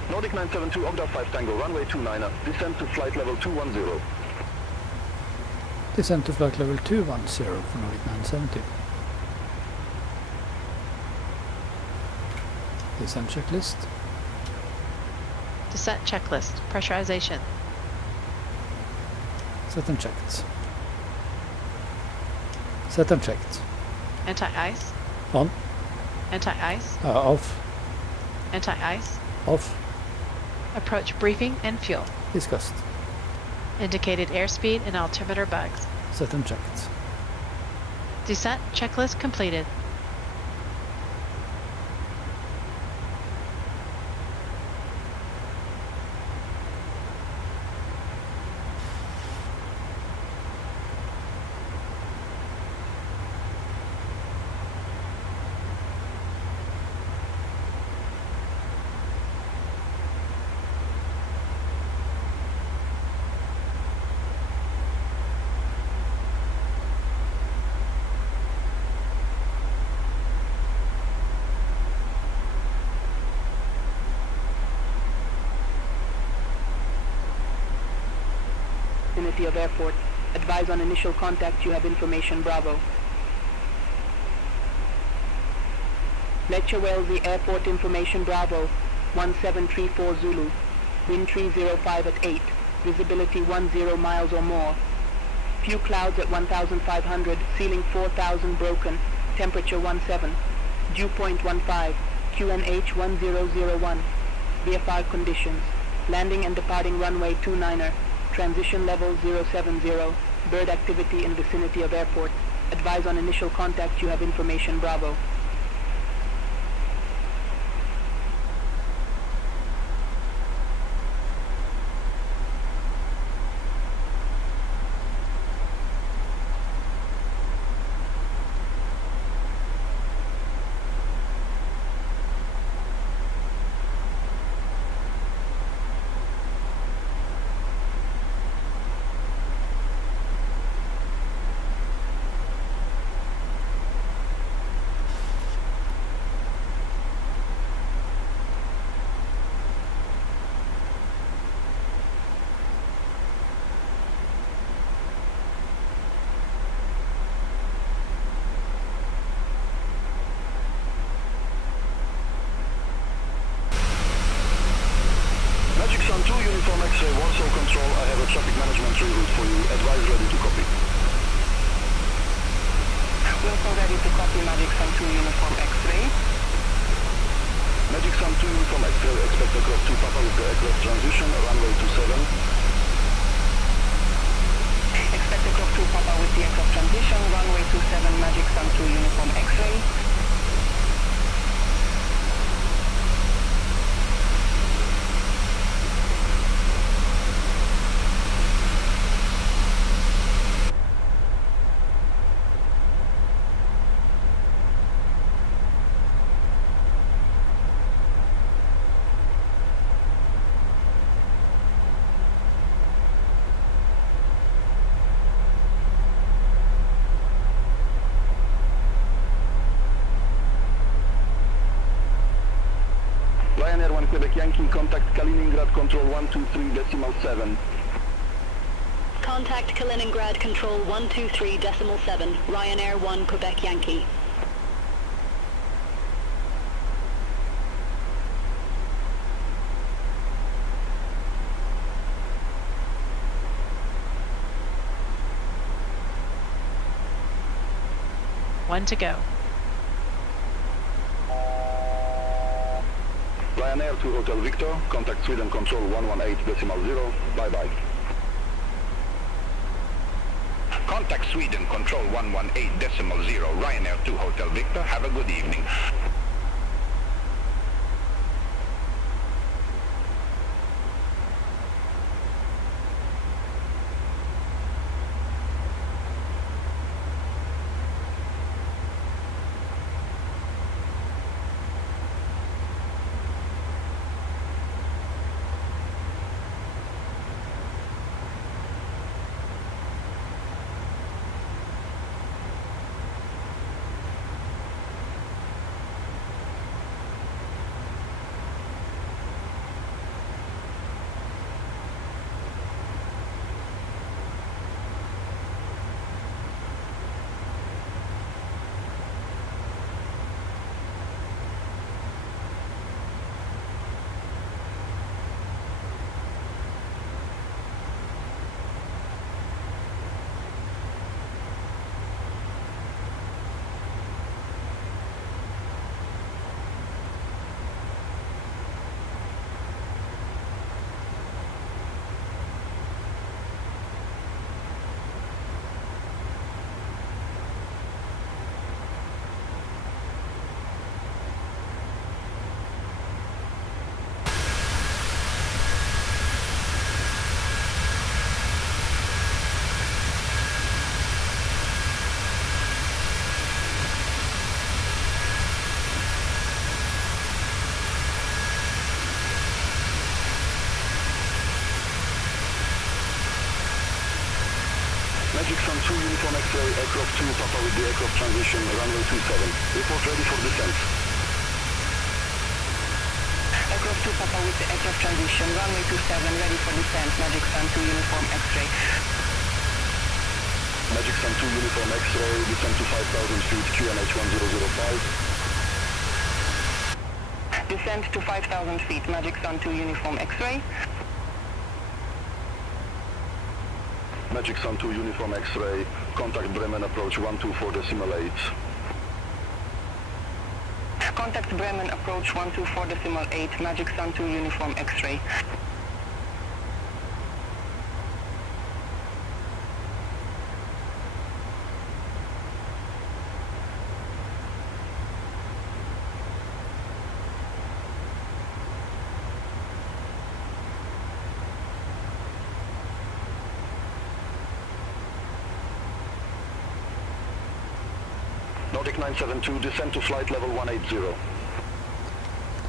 Nordic 972, Octave 5 Tango, runway 29er, descend to flight level 210. Descent to flight level 210 for Nordic 970. Descent checklist. Descent checklist. Pressurization. Set and checked. Set and checked. Anti-ice. On. Anti-ice. Off. Anti-ice. Off. Approach briefing and fuel. Discussed. Indicated airspeed and altimeter bugs. Set and checked. Descent checklist completed. Vicinity of airport. Advise on initial contact you have information Bravo. Lecture Wellesley Airport information Bravo. 1734 Zulu. Wind 305 at 8. Visibility 10 miles or more. Few clouds at 1500. Ceiling 4000 broken. Temperature 17. Dew point 15. QNH 1001. VFR conditions. Landing and departing runway 29er. Transition level 070. Bird activity in vicinity of airport. Advise on initial contact you have information Bravo. Uniform X-ray, Warsaw Control, I have a traffic management reroute for you. Advise ready to copy. Warsaw ready to copy, Magic Sun 2 Uniform X-ray. Magic Sun 2 Uniform X-ray, expect across 2 Papa with the aircraft transition, runway 27. Expect across 2 Papa with the aircraft transition, runway 27, Magic Sun 2 Uniform X-ray. Yankee, contact Kaliningrad Control 123.7. Contact Kaliningrad Control 123.7, Ryanair 1 Quebec Yankee. One to go. Ryanair 2 Hotel Victor, contact Sweden Control 118.0, bye-bye. Contact Sweden Control 118.0, Ryanair 2 Hotel Victor, have a good evening. Magic Sun 2 Uniform X-ray, aircraft 2 Papa with the aircraft transition, runway 27. Report ready for descent. Aircraft 2 Papa with the aircraft transition, runway 27, ready for descent. Magic Sun 2 Uniform X-ray. Magic Sun 2 Uniform X-ray, descent to 5,000 feet, QNH 1005. Descent to 5,000 feet, Magic Sun 2 Uniform X-ray. Magic Sun 2 Uniform X-ray, contact Bremen approach 124.8. Contact Bremen approach 124.8, Magic Sun 2 Uniform X-ray. Nordic 972, descend to flight level 180.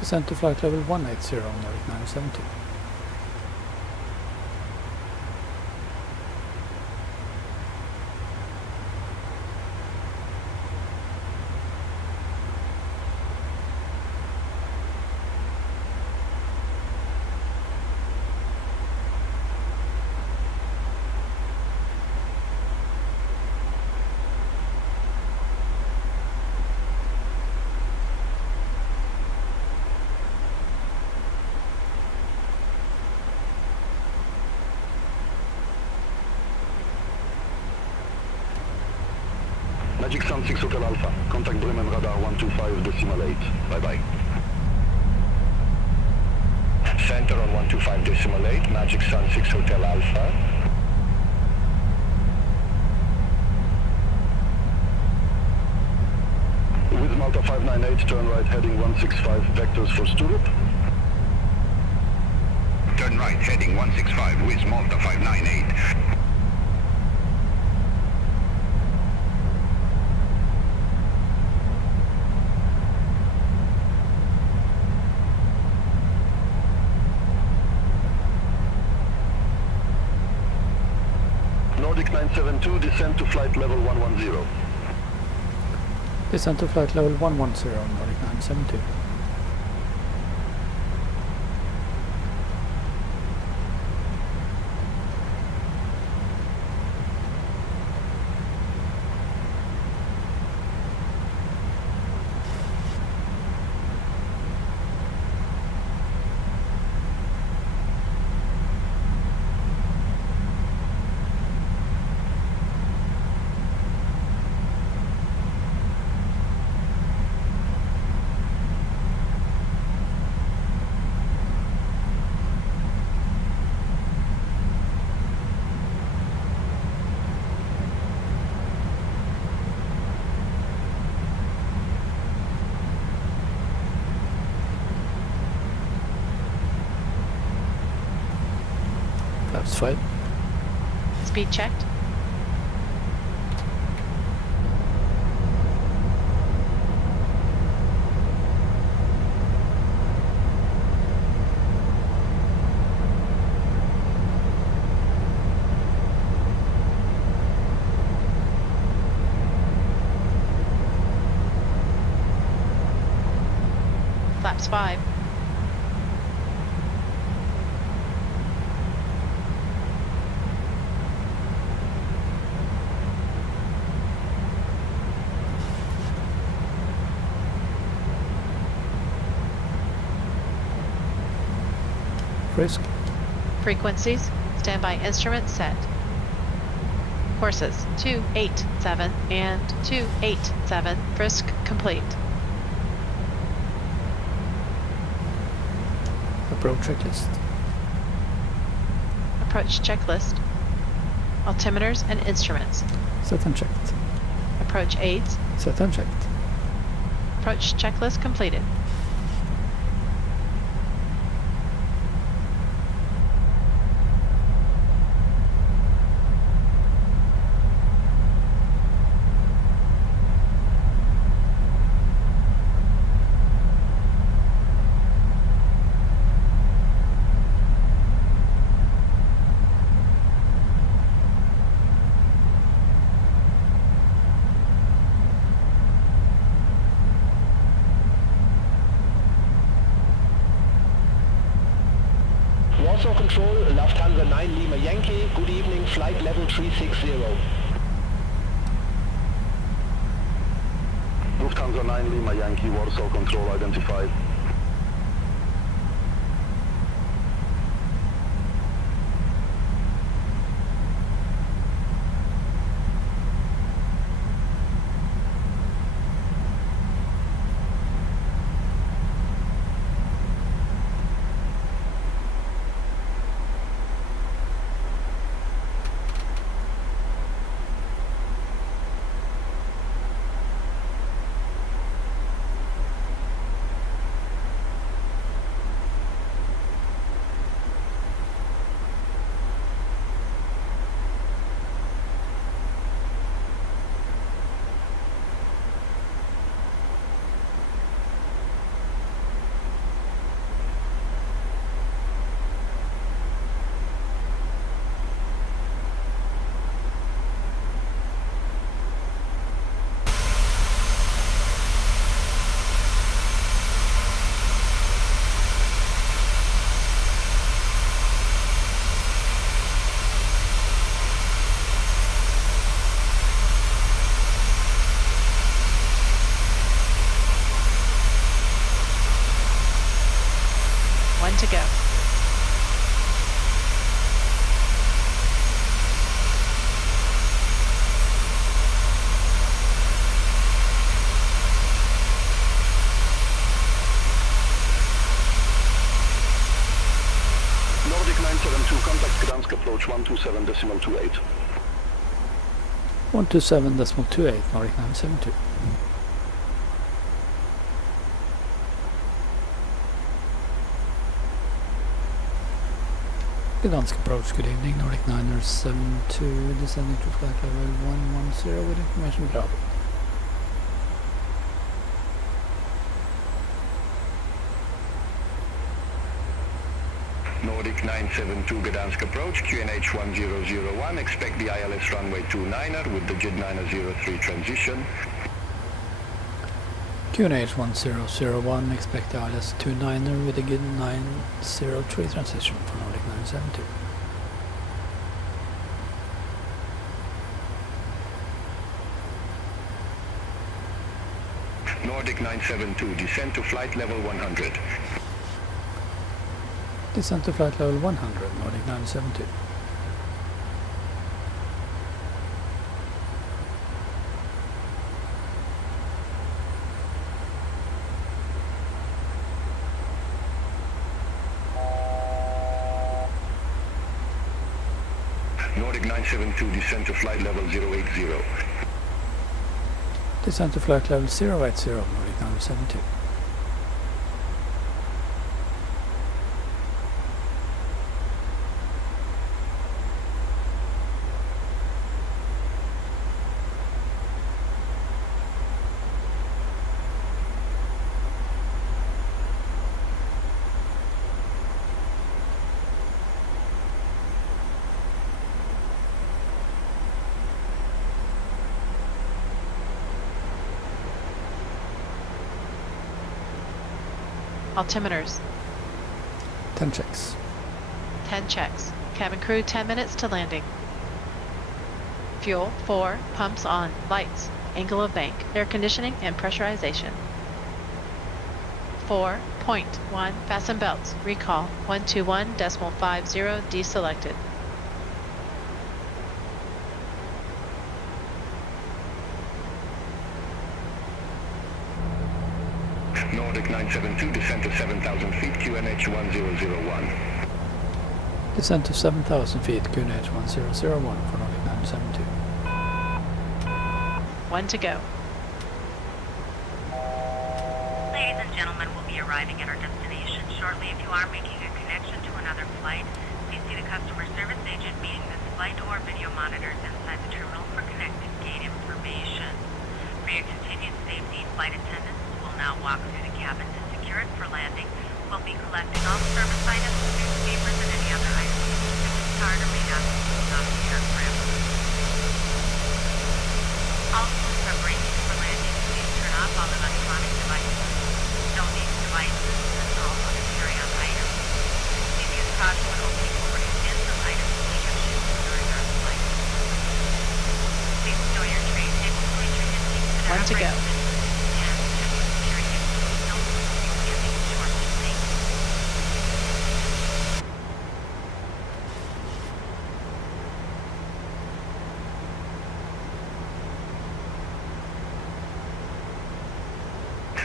Descent to flight level 180, Nordic 972. Magic Sun 6 Hotel Alpha, contact Bremen radar 125.8. Bye-bye. Center on 125.8, Magic Sun 6 Hotel Alpha. With Malta 598, turn right heading 165, vectors for Sturup. Turn right heading 165 with Malta 598. Nordic 972, descend to flight level 110. Descent to flight level 110, Nordic 972. 5. Speed checked. Flaps 5. Frisk. Frequencies. Standby instrument set. Courses 287 and 287. Frisk complete. Approach checklist. Approach checklist. Altimeters and instruments. Set and checked. Approach aids. Set and checked. Approach checklist completed. Warsaw Control, Lufthansa 9 Lima Yankee, good evening, flight level 360. Lufthansa 9 Lima Yankee, Warsaw Control identified. To go. Nordic 972, contact Gdansk approach 127.28. 127.28, Nordic 972. Gdansk approach, good evening, Nordic 972, descending to flight level 110 with information Bravo. Nordic 972 Gdansk approach, QNH 1001, expect the ILS runway 29er with the JID 903 transition. QNH 1001, expect the ILS 29er with the JID 903 transition for Nordic 972. Nordic 972, descend to flight level 100. Descent to flight level 100, Nordic 972. Nordic 972, descend to flight level 080. Descent to flight level 080, Nordic 972. Altimeters. 10 checks. 10 checks. Cabin crew 10 minutes to landing. Fuel 4, pumps on, lights, angle of bank, air conditioning and pressurization. 4.1, fasten belts, recall 121.50 deselected. Nordic 972, descent to 7,000 feet, QNH 1001. Descent to 7,000 feet, QNH 1001 for Nordic 972. 1 to go. Ladies and gentlemen, we'll be arriving at our destination shortly. If you are making a connection to another flight, please see the customer service agent meeting this flight or video monitors inside the terminal for connected gate information. For your continued safety, flight attendants will now walk through the cabin to secure it for landing. We'll be collecting all service items, newspapers, and any other items that card or may not be used on the aircraft. Also, in preparation for landing, please turn off all electronic devices. Don't use devices and all other carry-on items. Please use caution when opening overhead bins or items leave your shoes during our flight. Please stow your tray table to ensure your seats and 1 to go.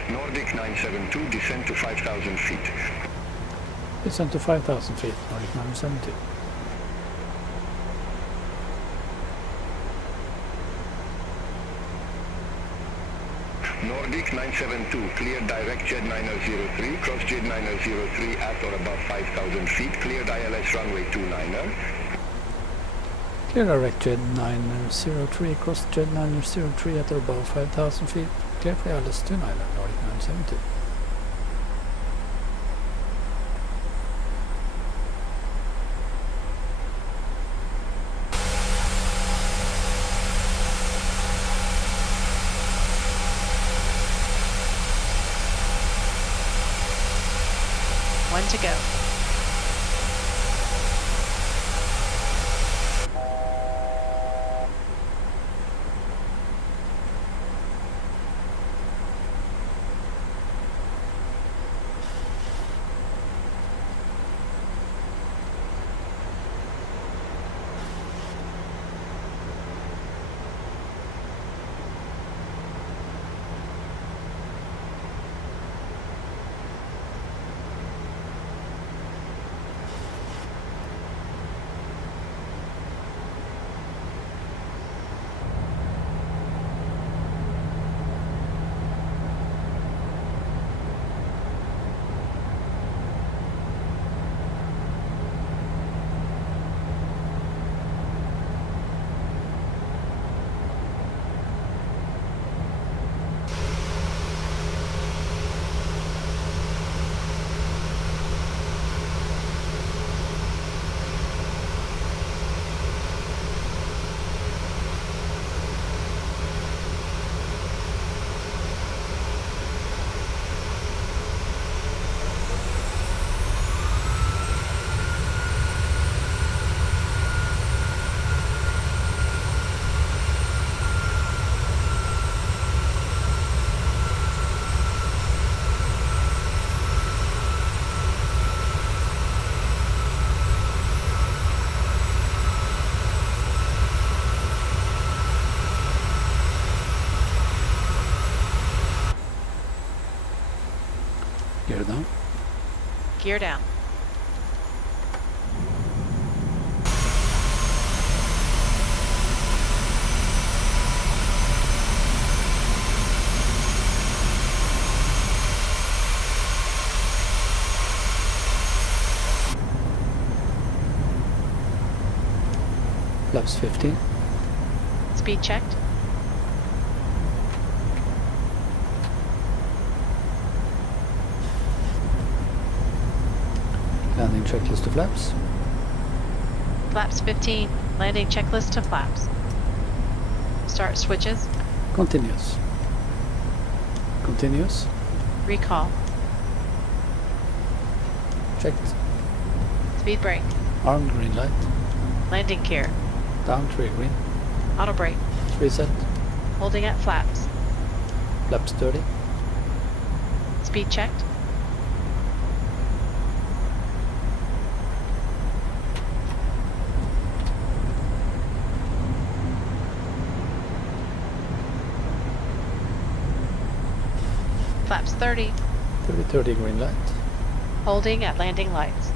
Nordic 972, descent to 5,000 feet. Descent to 5,000 feet, Nordic 972. Nordic 972, clear direct jet 9003, cross jet 9003 at or above 5,000 feet, cleared ILS runway 29er. Clear direct jet 903, cross jet 903 at or above 5,000 feet, clear for ILS 29er, Nordic 972. To go. Gear down. Gear down. Flaps 15. Speed checked. Landing checklist to flaps. Flaps 15. Landing checklist to flaps. Start switches. Continuous. Continuous. Recall. Checked. Speed brake. Armed green light. Landing gear. Down 3 green. Auto brake. 3 set. Holding at flaps. Flaps 30. Speed checked. Flaps 30. 30 green light. Holding at landing lights.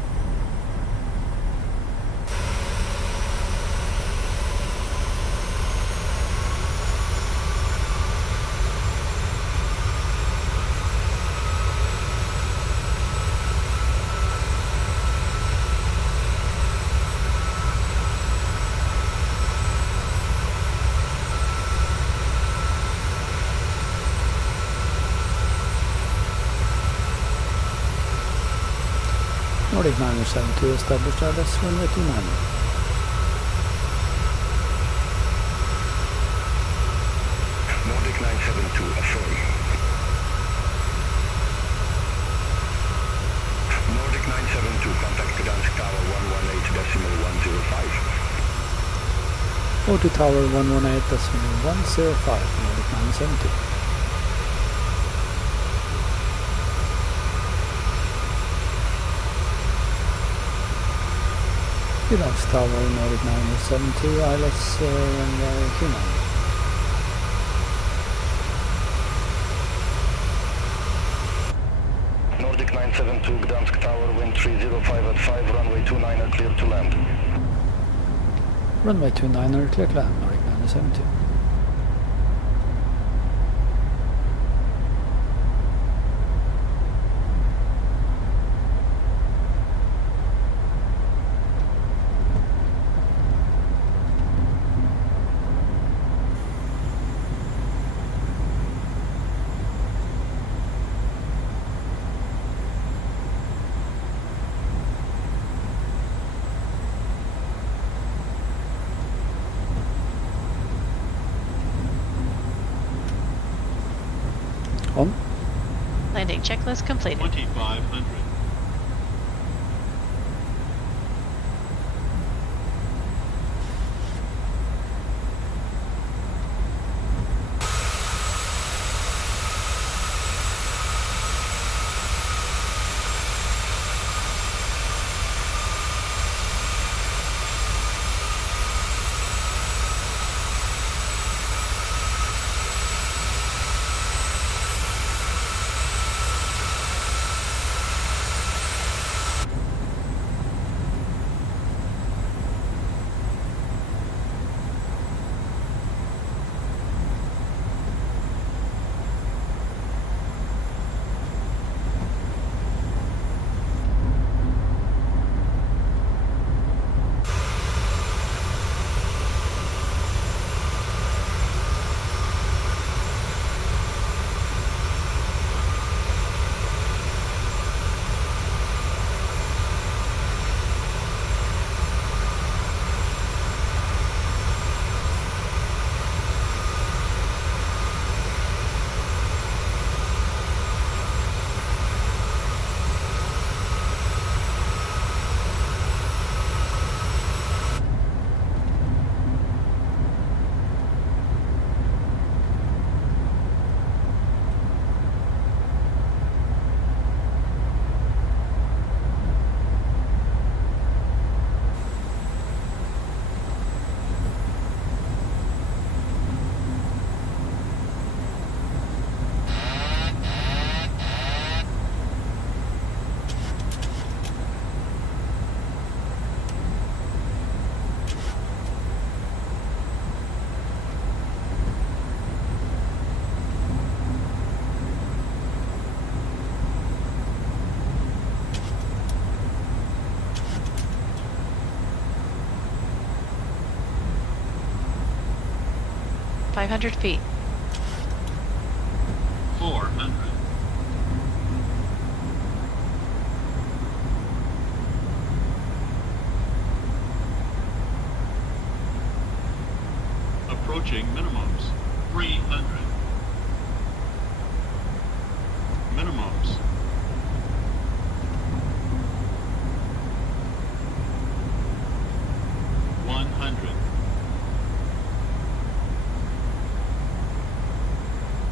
Nordic 972 established Addons runway 29. Nordic 972, affirm. Nordic 972, contact Gdansk Tower 118.105. O2 Tower 118.105, Nordic 972. Gdansk Tower, Nordic 972, ILS runway 29. Nordic 972, Gdansk Tower, wind 305 at 5, runway 29 clear to land. Runway 29 clear to land, Nordic 972. On. Landing checklist completed. 2500. $500 feet. 400. Approaching minimums. 300. Minimums.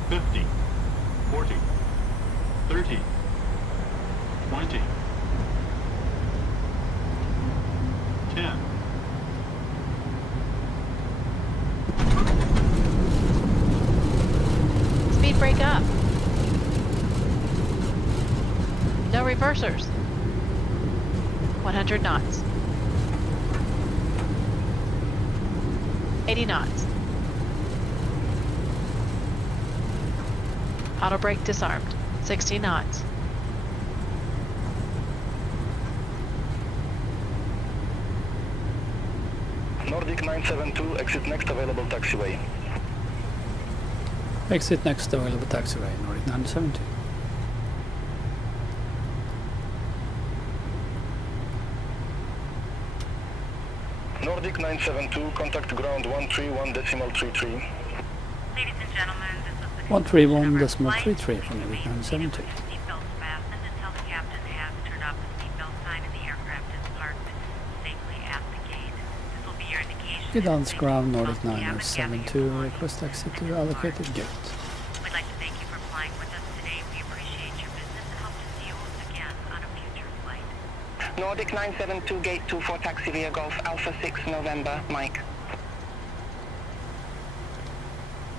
50, 40, 30, 20, 10. Speed brake up. No reversers. 100 knots. 80 knots. Auto brake disarmed. 60 knots. Nordic 972, exit next available taxiway. Exit next available taxiway, Nordic 972. Nordic 972, contact ground 131.33. Ladies and gentlemen, this is the 131.33 from Nordic 972. seatbelts fastened until the captain has turned off the seatbelt sign and the aircraft is parked safely at the gate. This will be your indication. Addons ground Nordic 972, request exit to allocated gate. We'd like to thank you for flying with us today. We appreciate your business and hope to see you again on a future flight. Nordic 972, gate 24, taxi via Golf Alpha 6, November, Mike.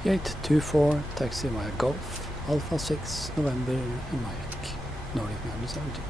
Gate 24, taxi via Golf, Alpha 6, November, and Mike, Nordic 972.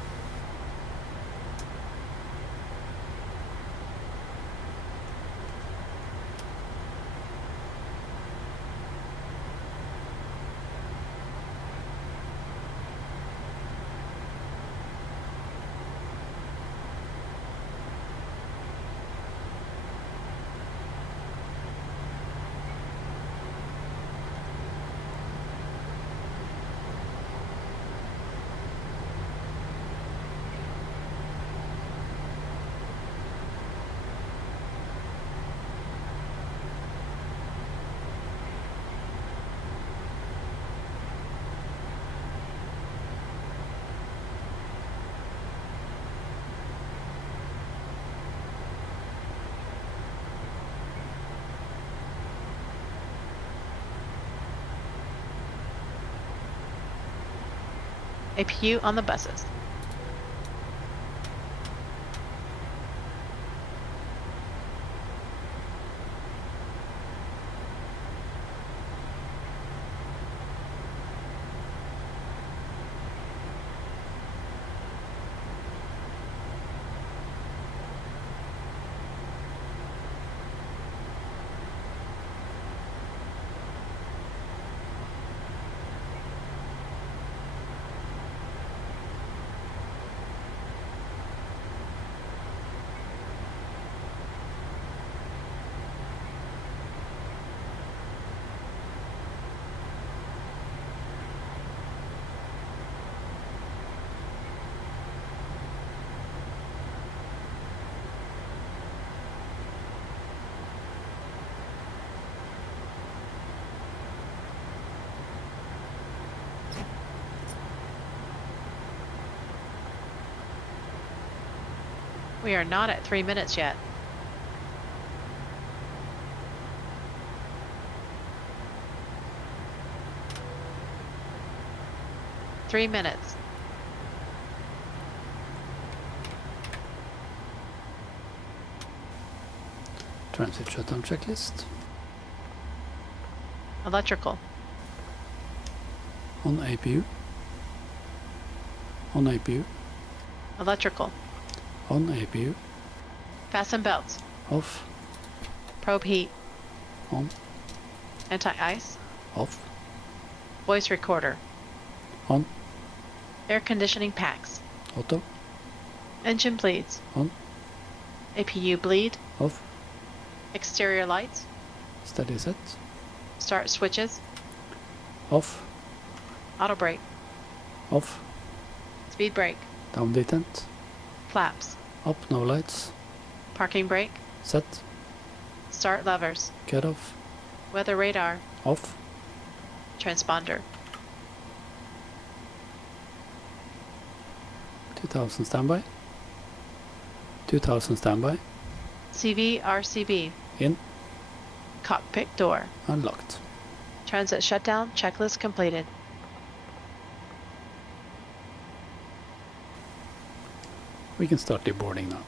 APU on the buses. We are not at 3 minutes yet. Three minutes. Transit shutdown checklist. Electrical. On APU. On APU. Electrical. On APU. Fasten belts. Off. Probe heat. On. Anti-ice. Off. Voice recorder. On. Air conditioning packs. Auto. Engine bleeds. On. APU bleed. Off. Exterior lights. Steady set. Start switches. Off. Auto brake. Off. Speed brake. Down detent. Flaps. Up, no lights. Parking brake. Set. Start levers. Cut off. Weather radar. Off. Transponder. 2000 standby. 2000 standby. CV RCB. In. Cockpit door. Unlocked. Transit shutdown. Checklist completed. We can start deboarding now.